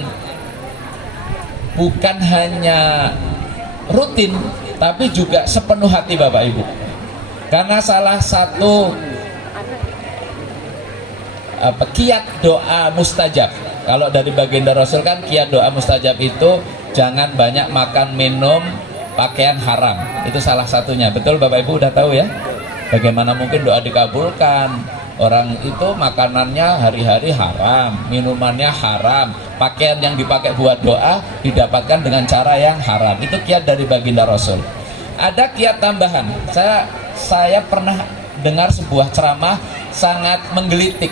bukan hanya rutin tapi juga sepenuh hati Bapak Ibu. Karena salah satu kiat doa mustajab, kalau dari baginda Rasul kan kiat doa mustajab itu jangan banyak makan, minum, pakaian haram. Itu salah satunya. Betul Bapak Ibu udah tahu ya? Bagaimana mungkin doa dikabulkan? Orang itu makanannya hari-hari haram, minumannya haram, pakaian yang dipakai buat doa didapatkan dengan cara yang haram. Itu kiat dari baginda Rasul. Ada kiat tambahan. Saya pernah dengar sebuah ceramah sangat menggelitik.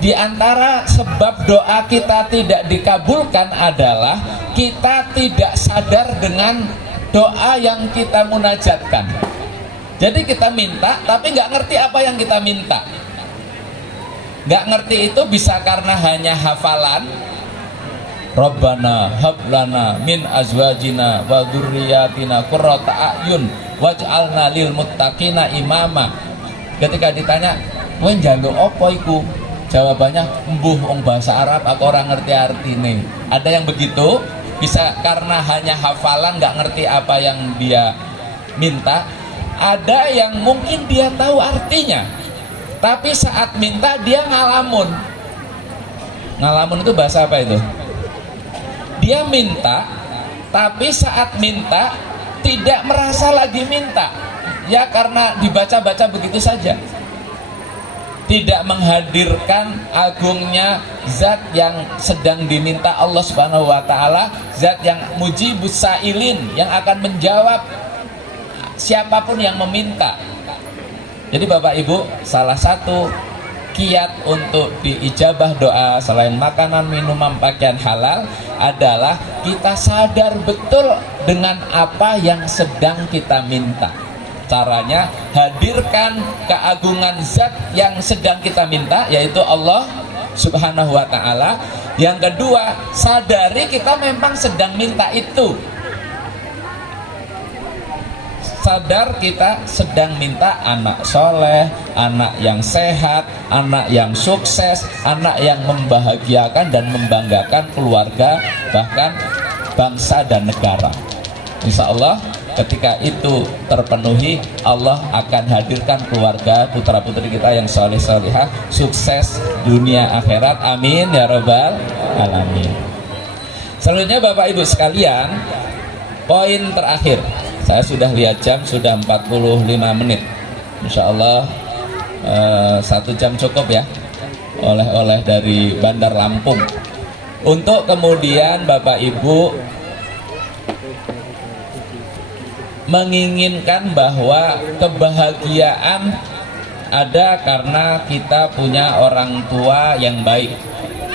Di antara sebab doa kita tidak dikabulkan adalah kita tidak sadar dengan doa yang kita munajatkan. Jadi kita minta tapi nggak ngerti apa yang kita minta. Nggak ngerti itu bisa karena hanya hafalan Rabbana hablana min azwajina wa dzurriyyatina qurrata a'yun waj'alna lil muttaqina imama. Ketika ditanya, "Kowe njaluk apa iku?" Jawabannya, "Mbuh wong bahasa Arab aku ora ngerti artine." Ada yang begitu, bisa karena hanya hafalan nggak ngerti apa yang dia minta. Ada yang mungkin dia tahu artinya, tapi saat minta dia ngalamun. Ngalamun itu bahasa apa itu? Dia minta, tapi saat minta tidak merasa lagi minta. Ya karena dibaca-baca begitu saja. Tidak menghadirkan agungnya zat yang sedang diminta Allah Subhanahu wa taala, zat yang mujibus sa'ilin, yang akan menjawab siapapun yang meminta. Jadi Bapak Ibu, salah satu kiat untuk diijabah doa selain makanan, minuman, pakaian halal adalah kita sadar betul dengan apa yang sedang kita minta. Caranya hadirkan keagungan zat yang sedang kita minta, yaitu Allah Subhanahu wa taala. Yang kedua, sadari kita memang sedang minta itu. Sadar kita sedang minta anak soleh, anak yang sehat, anak yang sukses, anak yang membahagiakan dan membanggakan keluarga, bahkan bangsa dan negara. Insya Allah ketika itu terpenuhi, Allah akan hadirkan keluarga putra putri kita yang soleh solehah, sukses dunia akhirat. Amin ya rabbal alamin. Selanjutnya Bapak Ibu sekalian, poin terakhir. Saya sudah lihat jam, sudah 45 menit. Insya Allah 1 jam cukup ya. Oleh-oleh dari Bandar Lampung. Untuk kemudian Bapak Ibu menginginkan bahwa kebahagiaan ada karena kita punya orang tua yang baik.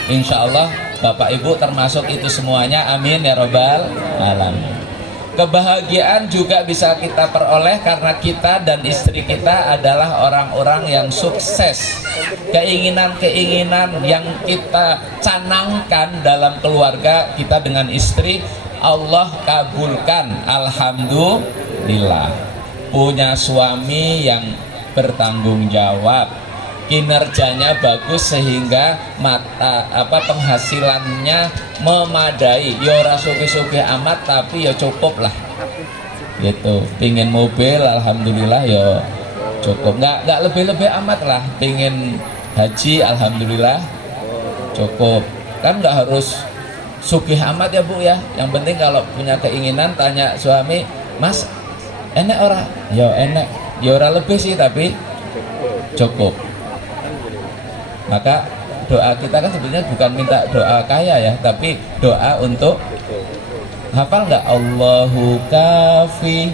Insya Allah Bapak Ibu termasuk itu semuanya. Amin ya rabbal alamin. Kebahagiaan juga bisa kita peroleh karena kita dan istri kita adalah orang-orang yang sukses. Keinginan-keinginan yang kita canangkan dalam keluarga kita dengan istri, Allah kabulkan. Alhamdulillah. Punya suami yang bertanggung jawab, kinerjanya bagus sehingga penghasilannya memadai. Ya ora sugih-sugih amat tapi ya cukup lah. Gitu. Pingin mobil alhamdulillah ya cukup. Nggak lebih-lebih amat lah. Pingin haji alhamdulillah cukup. Kan nggak harus sugih amat ya Bu ya. Yang penting kalau punya keinginan tanya suami, "Mas, enek ora?" Ya enek. Ya ora lebih sih tapi cukup. Maka doa kita kan sebenarnya bukan minta doa kaya ya, tapi doa untuk hafal nggak? Allahu kafi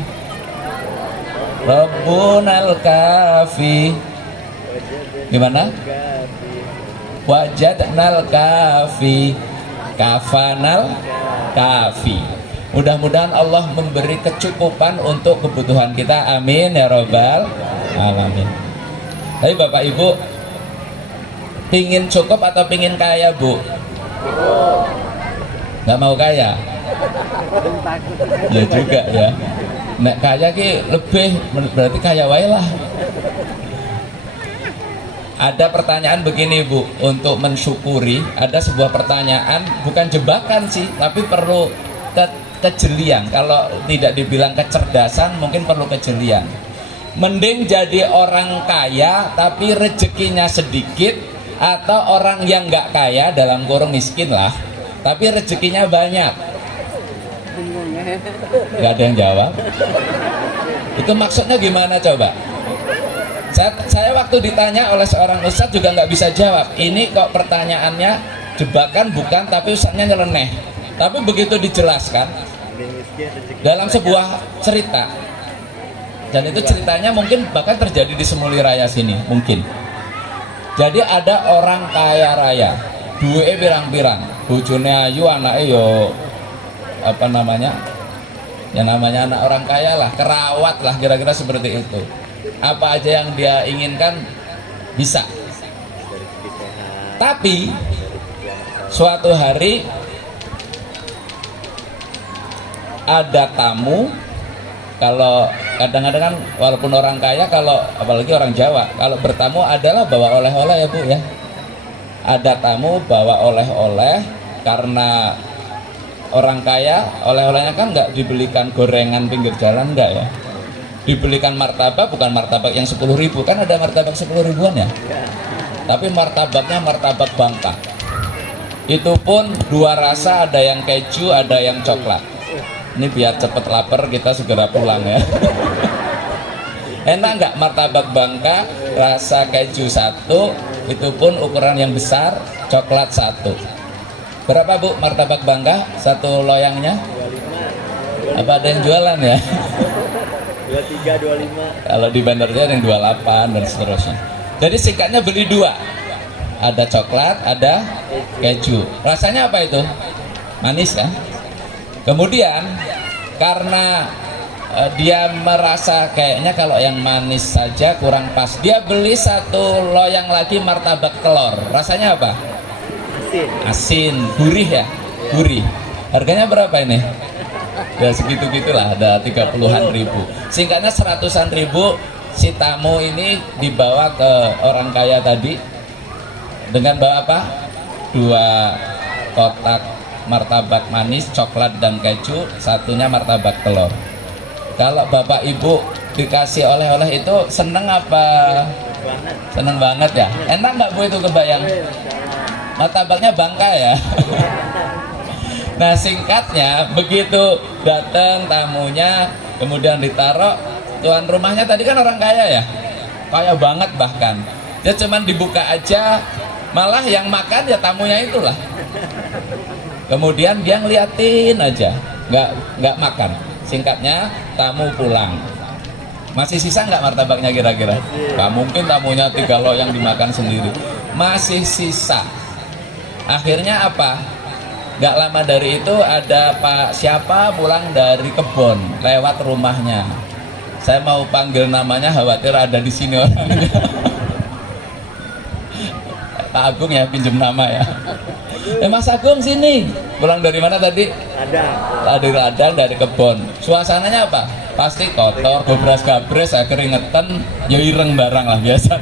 Rabbunal kafi. Gimana? wajadnal kafi, kafanal kafi. Mudah-mudahan Allah memberi kecukupan untuk kebutuhan kita, amin ya robbal alamin. Tapi Bapak Ibu pingin cukup atau pingin kaya, Bu? Nggak mau kaya? Ya juga ya. Nek kaya ki lebih, berarti kaya wae lah. Ada pertanyaan begini Bu, untuk mensyukuri ada sebuah pertanyaan, bukan jebakan sih, tapi perlu kejelian. Kalau tidak dibilang kecerdasan, mungkin perlu kejelian. Mending jadi orang kaya tapi rezekinya sedikit, atau orang yang nggak kaya dalam kurung miskin lah, tapi rezekinya banyak. Nggak ada yang jawab. Itu maksudnya gimana coba? Saya waktu ditanya oleh seorang ustadz juga nggak bisa jawab. Ini kok pertanyaannya jebakan bukan, tapi ustadznya nyeleneh. Tapi begitu dijelaskan dalam sebuah cerita, dan itu ceritanya mungkin bahkan terjadi di Semuliraya sini mungkin. Jadi ada orang kaya raya, duwe pirang-pirang, bojone ayu, anake yo apa namanya? Ya namanya anak orang kaya lah, kerawat lah, kira-kira seperti itu. Apa aja yang dia inginkan bisa. Tapi suatu hari ada tamu. Kalau kadang-kadang kan walaupun orang kaya, kalau apalagi orang Jawa, kalau bertamu adalah bawa oleh-oleh ya Bu ya. Ada tamu bawa oleh-oleh, karena orang kaya oleh-olehnya kan nggak dibelikan gorengan pinggir jalan, enggak ya. Dibelikan martabak, bukan martabak yang 10.000, kan ada martabak 10 ribuan ya. Tapi martabaknya martabak Bangka. Itu pun dua rasa, ada yang keju, ada yang coklat. Ini biar cepet lapar kita segera pulang ya. Enak nggak martabak Bangka rasa keju 1, itu pun ukuran yang besar, coklat 1. Berapa Bu martabak Bangka satu loyangnya? Apa ada yang jualan ya? 23, 25. Kalau di bandarnya ada yang 28 dan seterusnya. Jadi singkatnya beli 2. Ada coklat, ada keju. Rasanya apa itu? Manis kan? Kemudian karena dia merasa kayaknya kalau yang manis saja kurang pas, dia beli 1 loyang lagi martabak telur. Rasanya apa? Asin, gurih ya? Gurih. Harganya berapa ini? Ya segitu-gitulah, ada 30-an ribu. Singkatnya 100-an ribu si tamu ini dibawa ke orang kaya tadi dengan bawa apa? 2 kotak martabak manis, coklat dan keju, satunya martabak telur. Kalau Bapak Ibu dikasih oleh-oleh itu seneng apa? Seneng banget ya? Enak nggak Bu itu kebayang? Martabaknya Bangka ya? Nah singkatnya begitu datang tamunya, kemudian ditaruh, tuan rumahnya tadi kan orang kaya ya, kaya banget bahkan. Dia cuman dibuka aja, malah yang makan ya tamunya itulah. Kemudian dia ngeliatin aja, nggak makan. Singkatnya tamu pulang. Masih sisa nggak martabaknya kira-kira? Nggak mungkin tamunya 3 loyang dimakan sendiri. Masih sisa. Akhirnya apa? Gak lama dari itu ada Pak siapa pulang dari kebon lewat rumahnya. Saya mau panggil namanya, khawatir ada di sini orangnya. Pak Agung ya, pinjem nama ya. Mas Agung sini. Pulang dari mana tadi? Dari ladang, dari kebon. Suasananya apa? Pasti kotor, gobras-gabres, keringetan, ya ireng barang lah biasa.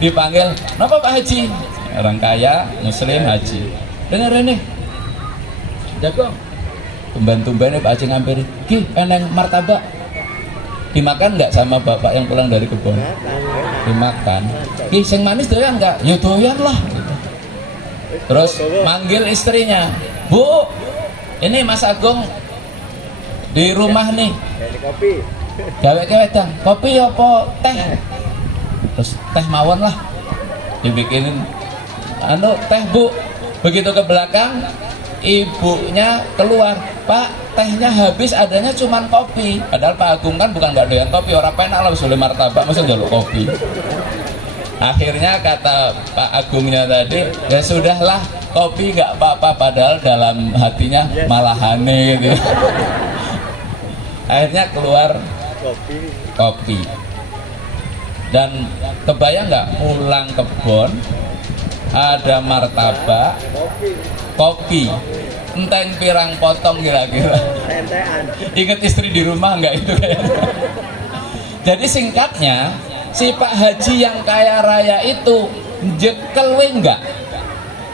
Dipanggil, "Napa Pak Haji?" Orang kaya, muslim, haji. Dengar ini, jago, tumben-tumben Pak Haji ngampiri, "Ki, eneng martabak." Dimakan nggak sama bapak yang pulang dari kebun? Dimakan. "Ki, sing manis doyan nggak?" "Ya doyan lah." Terus manggil istrinya, "Bu, ini Mas Agung di rumah nih. Kopi. Gawe wedang, kopi apa teh?" Terus teh mawon lah. Dibikinin teh Bu. Begitu ke belakang, ibunya keluar, "Pak, tehnya habis, adanya cuman kopi." Padahal Pak Agung kan bukan nggak doyan kopi, orang penak lah sulit martabak masa njaluk kopi. Akhirnya kata Pak Agungnya tadi, ya sudahlah, kopi nggak apa-apa, padahal dalam hatinya malah aneh gitu. Akhirnya keluar Kopi. kopi. Dan kebayang nggak, pulang kebon ada martabak, kopi, enteng pirang potong kira-kira. Tentean. Ingat istri di rumah nggak itu kayaknya. Jadi singkatnya, si Pak Haji yang kaya raya itu jekel we enggak?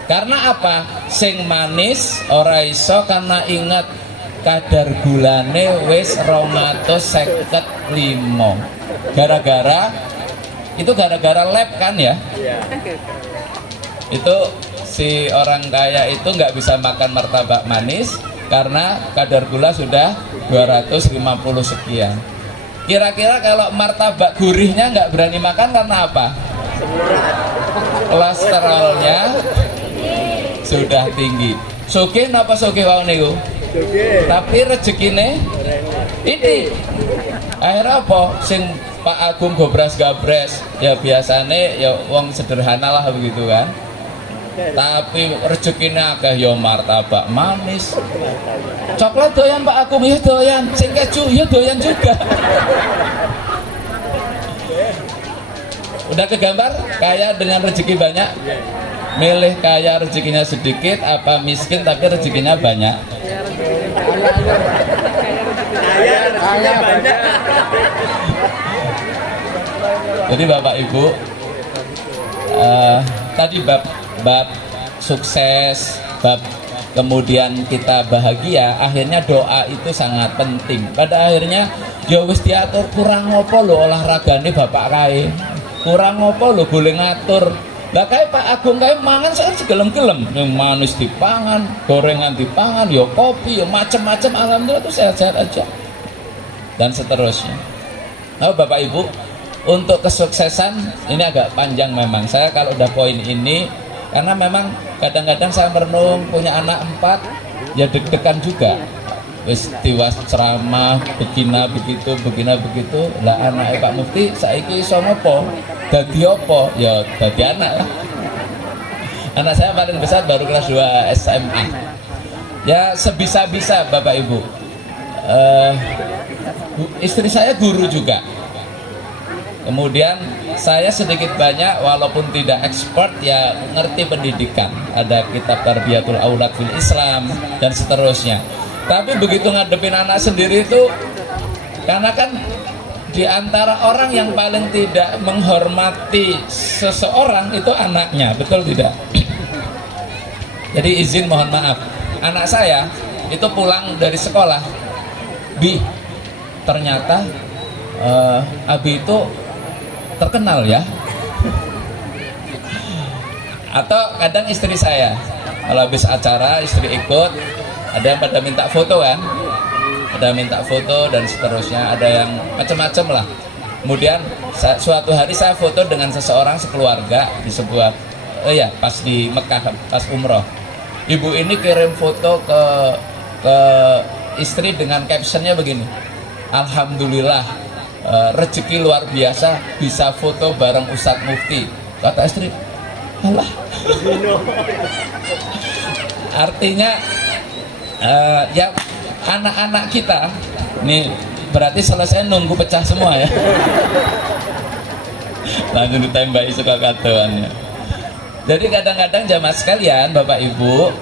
Karena apa? Sing manis ora iso, karena ingat kadar gulane wis 255. Gara-gara itu gara-gara lab kan ya? Iya. Itu si orang kaya itu nggak bisa makan martabak manis karena kadar gula sudah 250 sekian. Kira-kira kalau martabak gurihnya nggak berani makan karena apa? Kolesterolnya sudah tinggi. Sugih napa sugih wae niku? Oke. Tapi rezekine ini. Akhirnya apa? Sing Pak Agung gobras-gabres, ya biasane ya wong sederhana lah begitu kan. Tapi rezekinya akeh ya martabak manis. Coklat doyan Pak Agung, ya doyan. Sing keju ya doyan juga. Udah kegambar kaya dengan rezeki banyak. Milih kaya rezekinya sedikit apa miskin tapi rezekinya banyak? Kaya banyak. Jadi Bapak Ibu, tadi bab sukses, bab kemudian kita bahagia, akhirnya doa itu sangat penting. Pada akhirnya ya wis diatur, kurang ngopo lho olahragane bapak kae, kurang ngopo lho boleh ngatur. Lah kae Pak Agung kae mangan saya segelem-gelem, yang manis dipangan, gorengan dipangan, ya kopi, ya macem-macem, alhamdulillah tuh sehat-sehat aja. Dan seterusnya. Nah Bapak Ibu, untuk kesuksesan ini agak panjang memang. Saya kalau udah poin ini, karena memang kadang-kadang saya merenung punya anak 4, ya deg-degan juga. Wis tiwas ceramah begina begitu lah anak Pak Mufti saiki iso ngopo? Dadi apa? Ya dadi anak lah. Anak saya paling besar baru kelas 2 SMA. Ya sebisa-bisa Bapak Ibu. Istri saya guru juga. Kemudian saya sedikit banyak walaupun tidak expert ya ngerti pendidikan. Ada kitab Tarbiyatul Aulad fil Islam dan seterusnya. Tapi begitu ngadepin anak sendiri itu, karena kan di antara orang yang paling tidak menghormati seseorang itu anaknya, betul tidak? Jadi izin mohon maaf, anak saya itu pulang dari sekolah, Bi, ternyata Abi itu terkenal ya. Atau kadang istri saya kalau habis acara istri ikut, ada yang pada minta foto kan, ada minta foto dan seterusnya, ada yang macam-macam lah. Kemudian suatu hari saya foto dengan seseorang sekeluarga di sebuah pas di Mekah pas umroh. Ibu ini kirim foto ke istri dengan captionnya begini, alhamdulillah, rezeki luar biasa bisa foto bareng Ustadz Mufti. Kata istri, alah. Artinya ya anak-anak kita nih berarti selesai nunggu pecah semua ya. Langsung ditembaki suka katoannya. Jadi kadang-kadang jamaah sekalian, Bapak Ibu,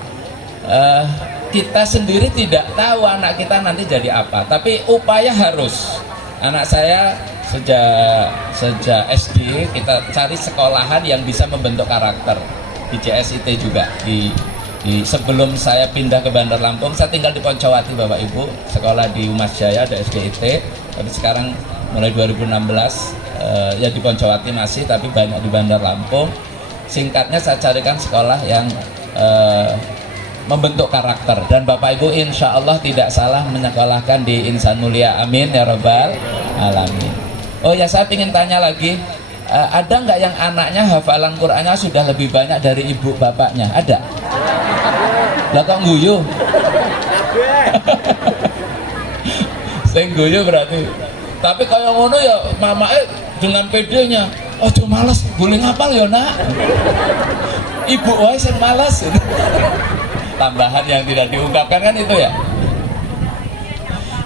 kita sendiri tidak tahu anak kita nanti jadi apa, tapi upaya harus. Anak saya sejak SD kita cari sekolahan yang bisa membentuk karakter. Di CSIT juga sebelum saya pindah ke Bandar Lampung, saya tinggal di Poncowati Bapak Ibu, sekolah di Umas Jaya ada SDIT, tapi sekarang mulai 2016 ya di Poncowati masih, tapi banyak di Bandar Lampung. Singkatnya saya carikan sekolah yang membentuk karakter, dan Bapak Ibu insya Allah tidak salah menyekolahkan di Insan Mulia, amin ya Rabbal Alamin. Oh ya, saya ingin tanya lagi, ada nggak yang anaknya hafalan Qur'annya sudah lebih banyak dari ibu bapaknya? Ada? Lah kok guyu? Sing guyu berarti. Tapi kalau ngono ya mamae dengan pedenya, ojo males, boleh ngapal ya nak. Ibu wae sing males. Tambahan yang tidak diungkapkan kan itu ya.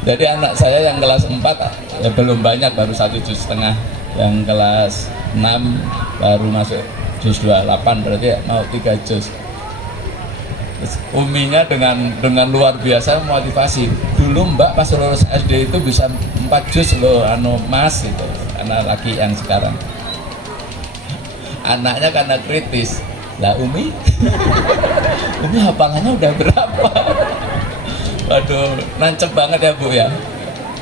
Jadi anak saya yang kelas 4 ya belum banyak, baru 1,5 juz. Yang kelas 6 baru masuk juz 28, berarti ya mau 3 juz. Terus uminya dengan luar biasa motivasi. Dulu mbak pas lulus SD itu bisa 4 juz loh, mas itu anak laki yang sekarang. Anaknya karena kritis, lah Umi hafalannya udah berapa? Waduh, nancep banget ya Bu ya.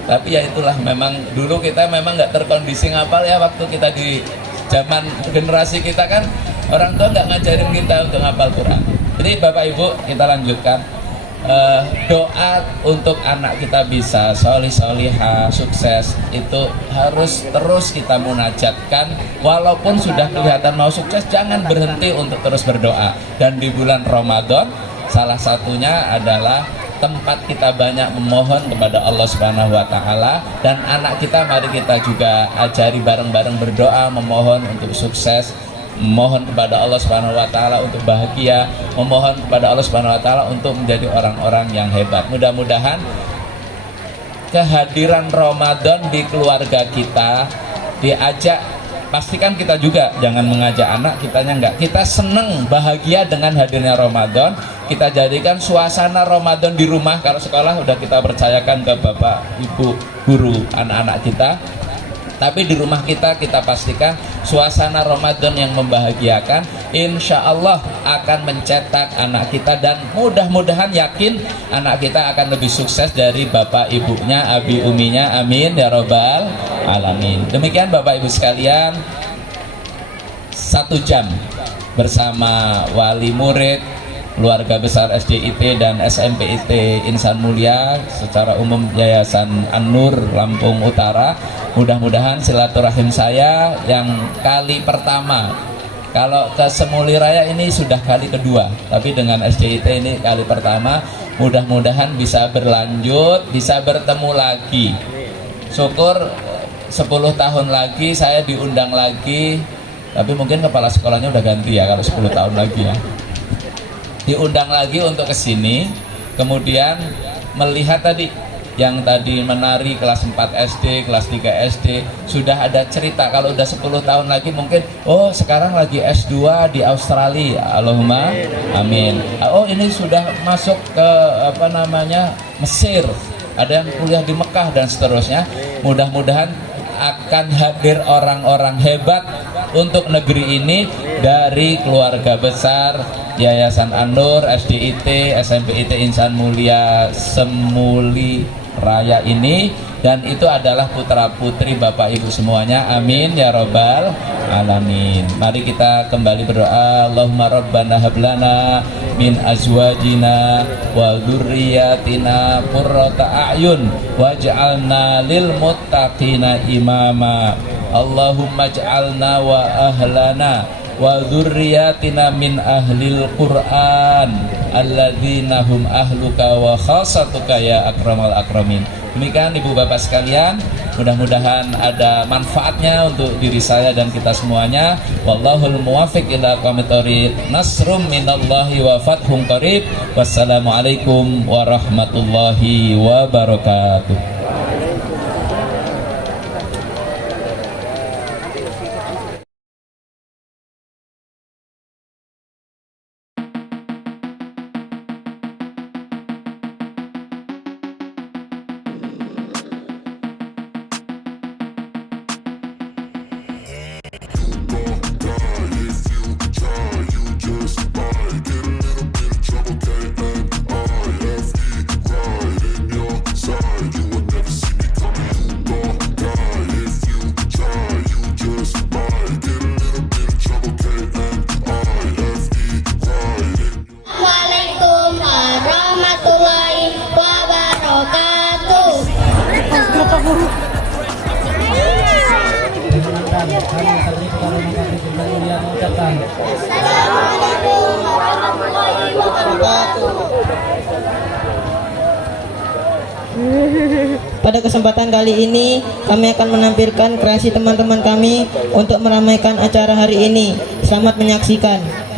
Tapi ya itulah, memang dulu kita memang nggak terkondisi ngapal ya. Waktu kita di zaman generasi kita kan orang tua nggak ngajarin kita untuk ngapal Quran. Jadi Bapak Ibu, kita lanjutkan. Doa untuk anak kita bisa solih-solihah, sukses, itu harus terus kita munajatkan. Walaupun sudah kelihatan mau sukses, jangan berhenti untuk terus berdoa. Dan di bulan Ramadan, salah satunya adalah tempat kita banyak memohon kepada Allah Subhanahu wa taala, dan anak kita mari kita juga ajari bareng-bareng berdoa, memohon untuk sukses, memohon kepada Allah Subhanahu wa taala untuk bahagia, memohon kepada Allah Subhanahu wa taala untuk menjadi orang-orang yang hebat. Mudah-mudahan kehadiran Ramadan di keluarga kita diajak, pastikan kita juga jangan mengajak anak, kitanya enggak. Kita seneng, bahagia dengan hadirnya Ramadan. Kita jadikan suasana Ramadan di rumah. Kalau sekolah udah kita percayakan ke Bapak, Ibu, guru, anak-anak kita. Tapi di rumah kita pastikan suasana Ramadan yang membahagiakan. Insya Allah akan mencetak anak kita, dan mudah-mudahan yakin anak kita akan lebih sukses dari bapak ibunya, abi uminya. Amin ya robbal alamin. Demikian Bapak Ibu sekalian, 1 jam bersama wali murid, keluarga besar SDIT dan SMPIT Insan Mulia, secara umum Yayasan An-Nur Lampung Utara. Mudah-mudahan silaturahim saya yang kali pertama, kalau ke Semuli Raya ini sudah kali kedua, tapi dengan SDIT ini kali pertama. Mudah-mudahan bisa berlanjut, bisa bertemu lagi. Syukur 10 tahun lagi saya diundang lagi, tapi mungkin kepala sekolahnya udah ganti ya kalau 10 tahun lagi ya. Diundang lagi untuk kesini, kemudian melihat tadi yang tadi menari kelas 4 SD, kelas 3 SD, sudah ada cerita kalau udah 10 tahun lagi mungkin, oh sekarang lagi S2 di Australia, Allahumma amin. Oh ini sudah masuk ke Mesir, ada yang kuliah di Mekah dan seterusnya. Mudah-mudahan akan hadir orang-orang hebat untuk negeri ini dari keluarga besar Yayasan An-Nur, SDIT, SMPIT Insan Mulia Semuli Raya ini, dan itu adalah putra putri Bapak Ibu semuanya. Amin ya robbal alamin. Mari kita kembali berdoa. Allahumma rabbana hablana min azwajina wa dzurriyyatina qurrata a'yun waj'alna lil muttaqina imama. Allahumma ij'alna wa ahlana wa dzurriyyatina min ahlil Qur'an alladzina hum ahluka wa khassatuka ya akramal akramin. Demikian Ibu Bapak sekalian, mudah-mudahan ada manfaatnya untuk diri saya dan kita semuanya. Wallahul muwaffiq ila aqwamit thoriq. Nasrum minallahi wa fathun qarib. Wassalamualaikum warahmatullahi wabarakatuh. Pak Pada kesempatan kali ini kami akan menampilkan kreasi teman-teman kami untuk meramaikan acara hari ini. Selamat menyaksikan.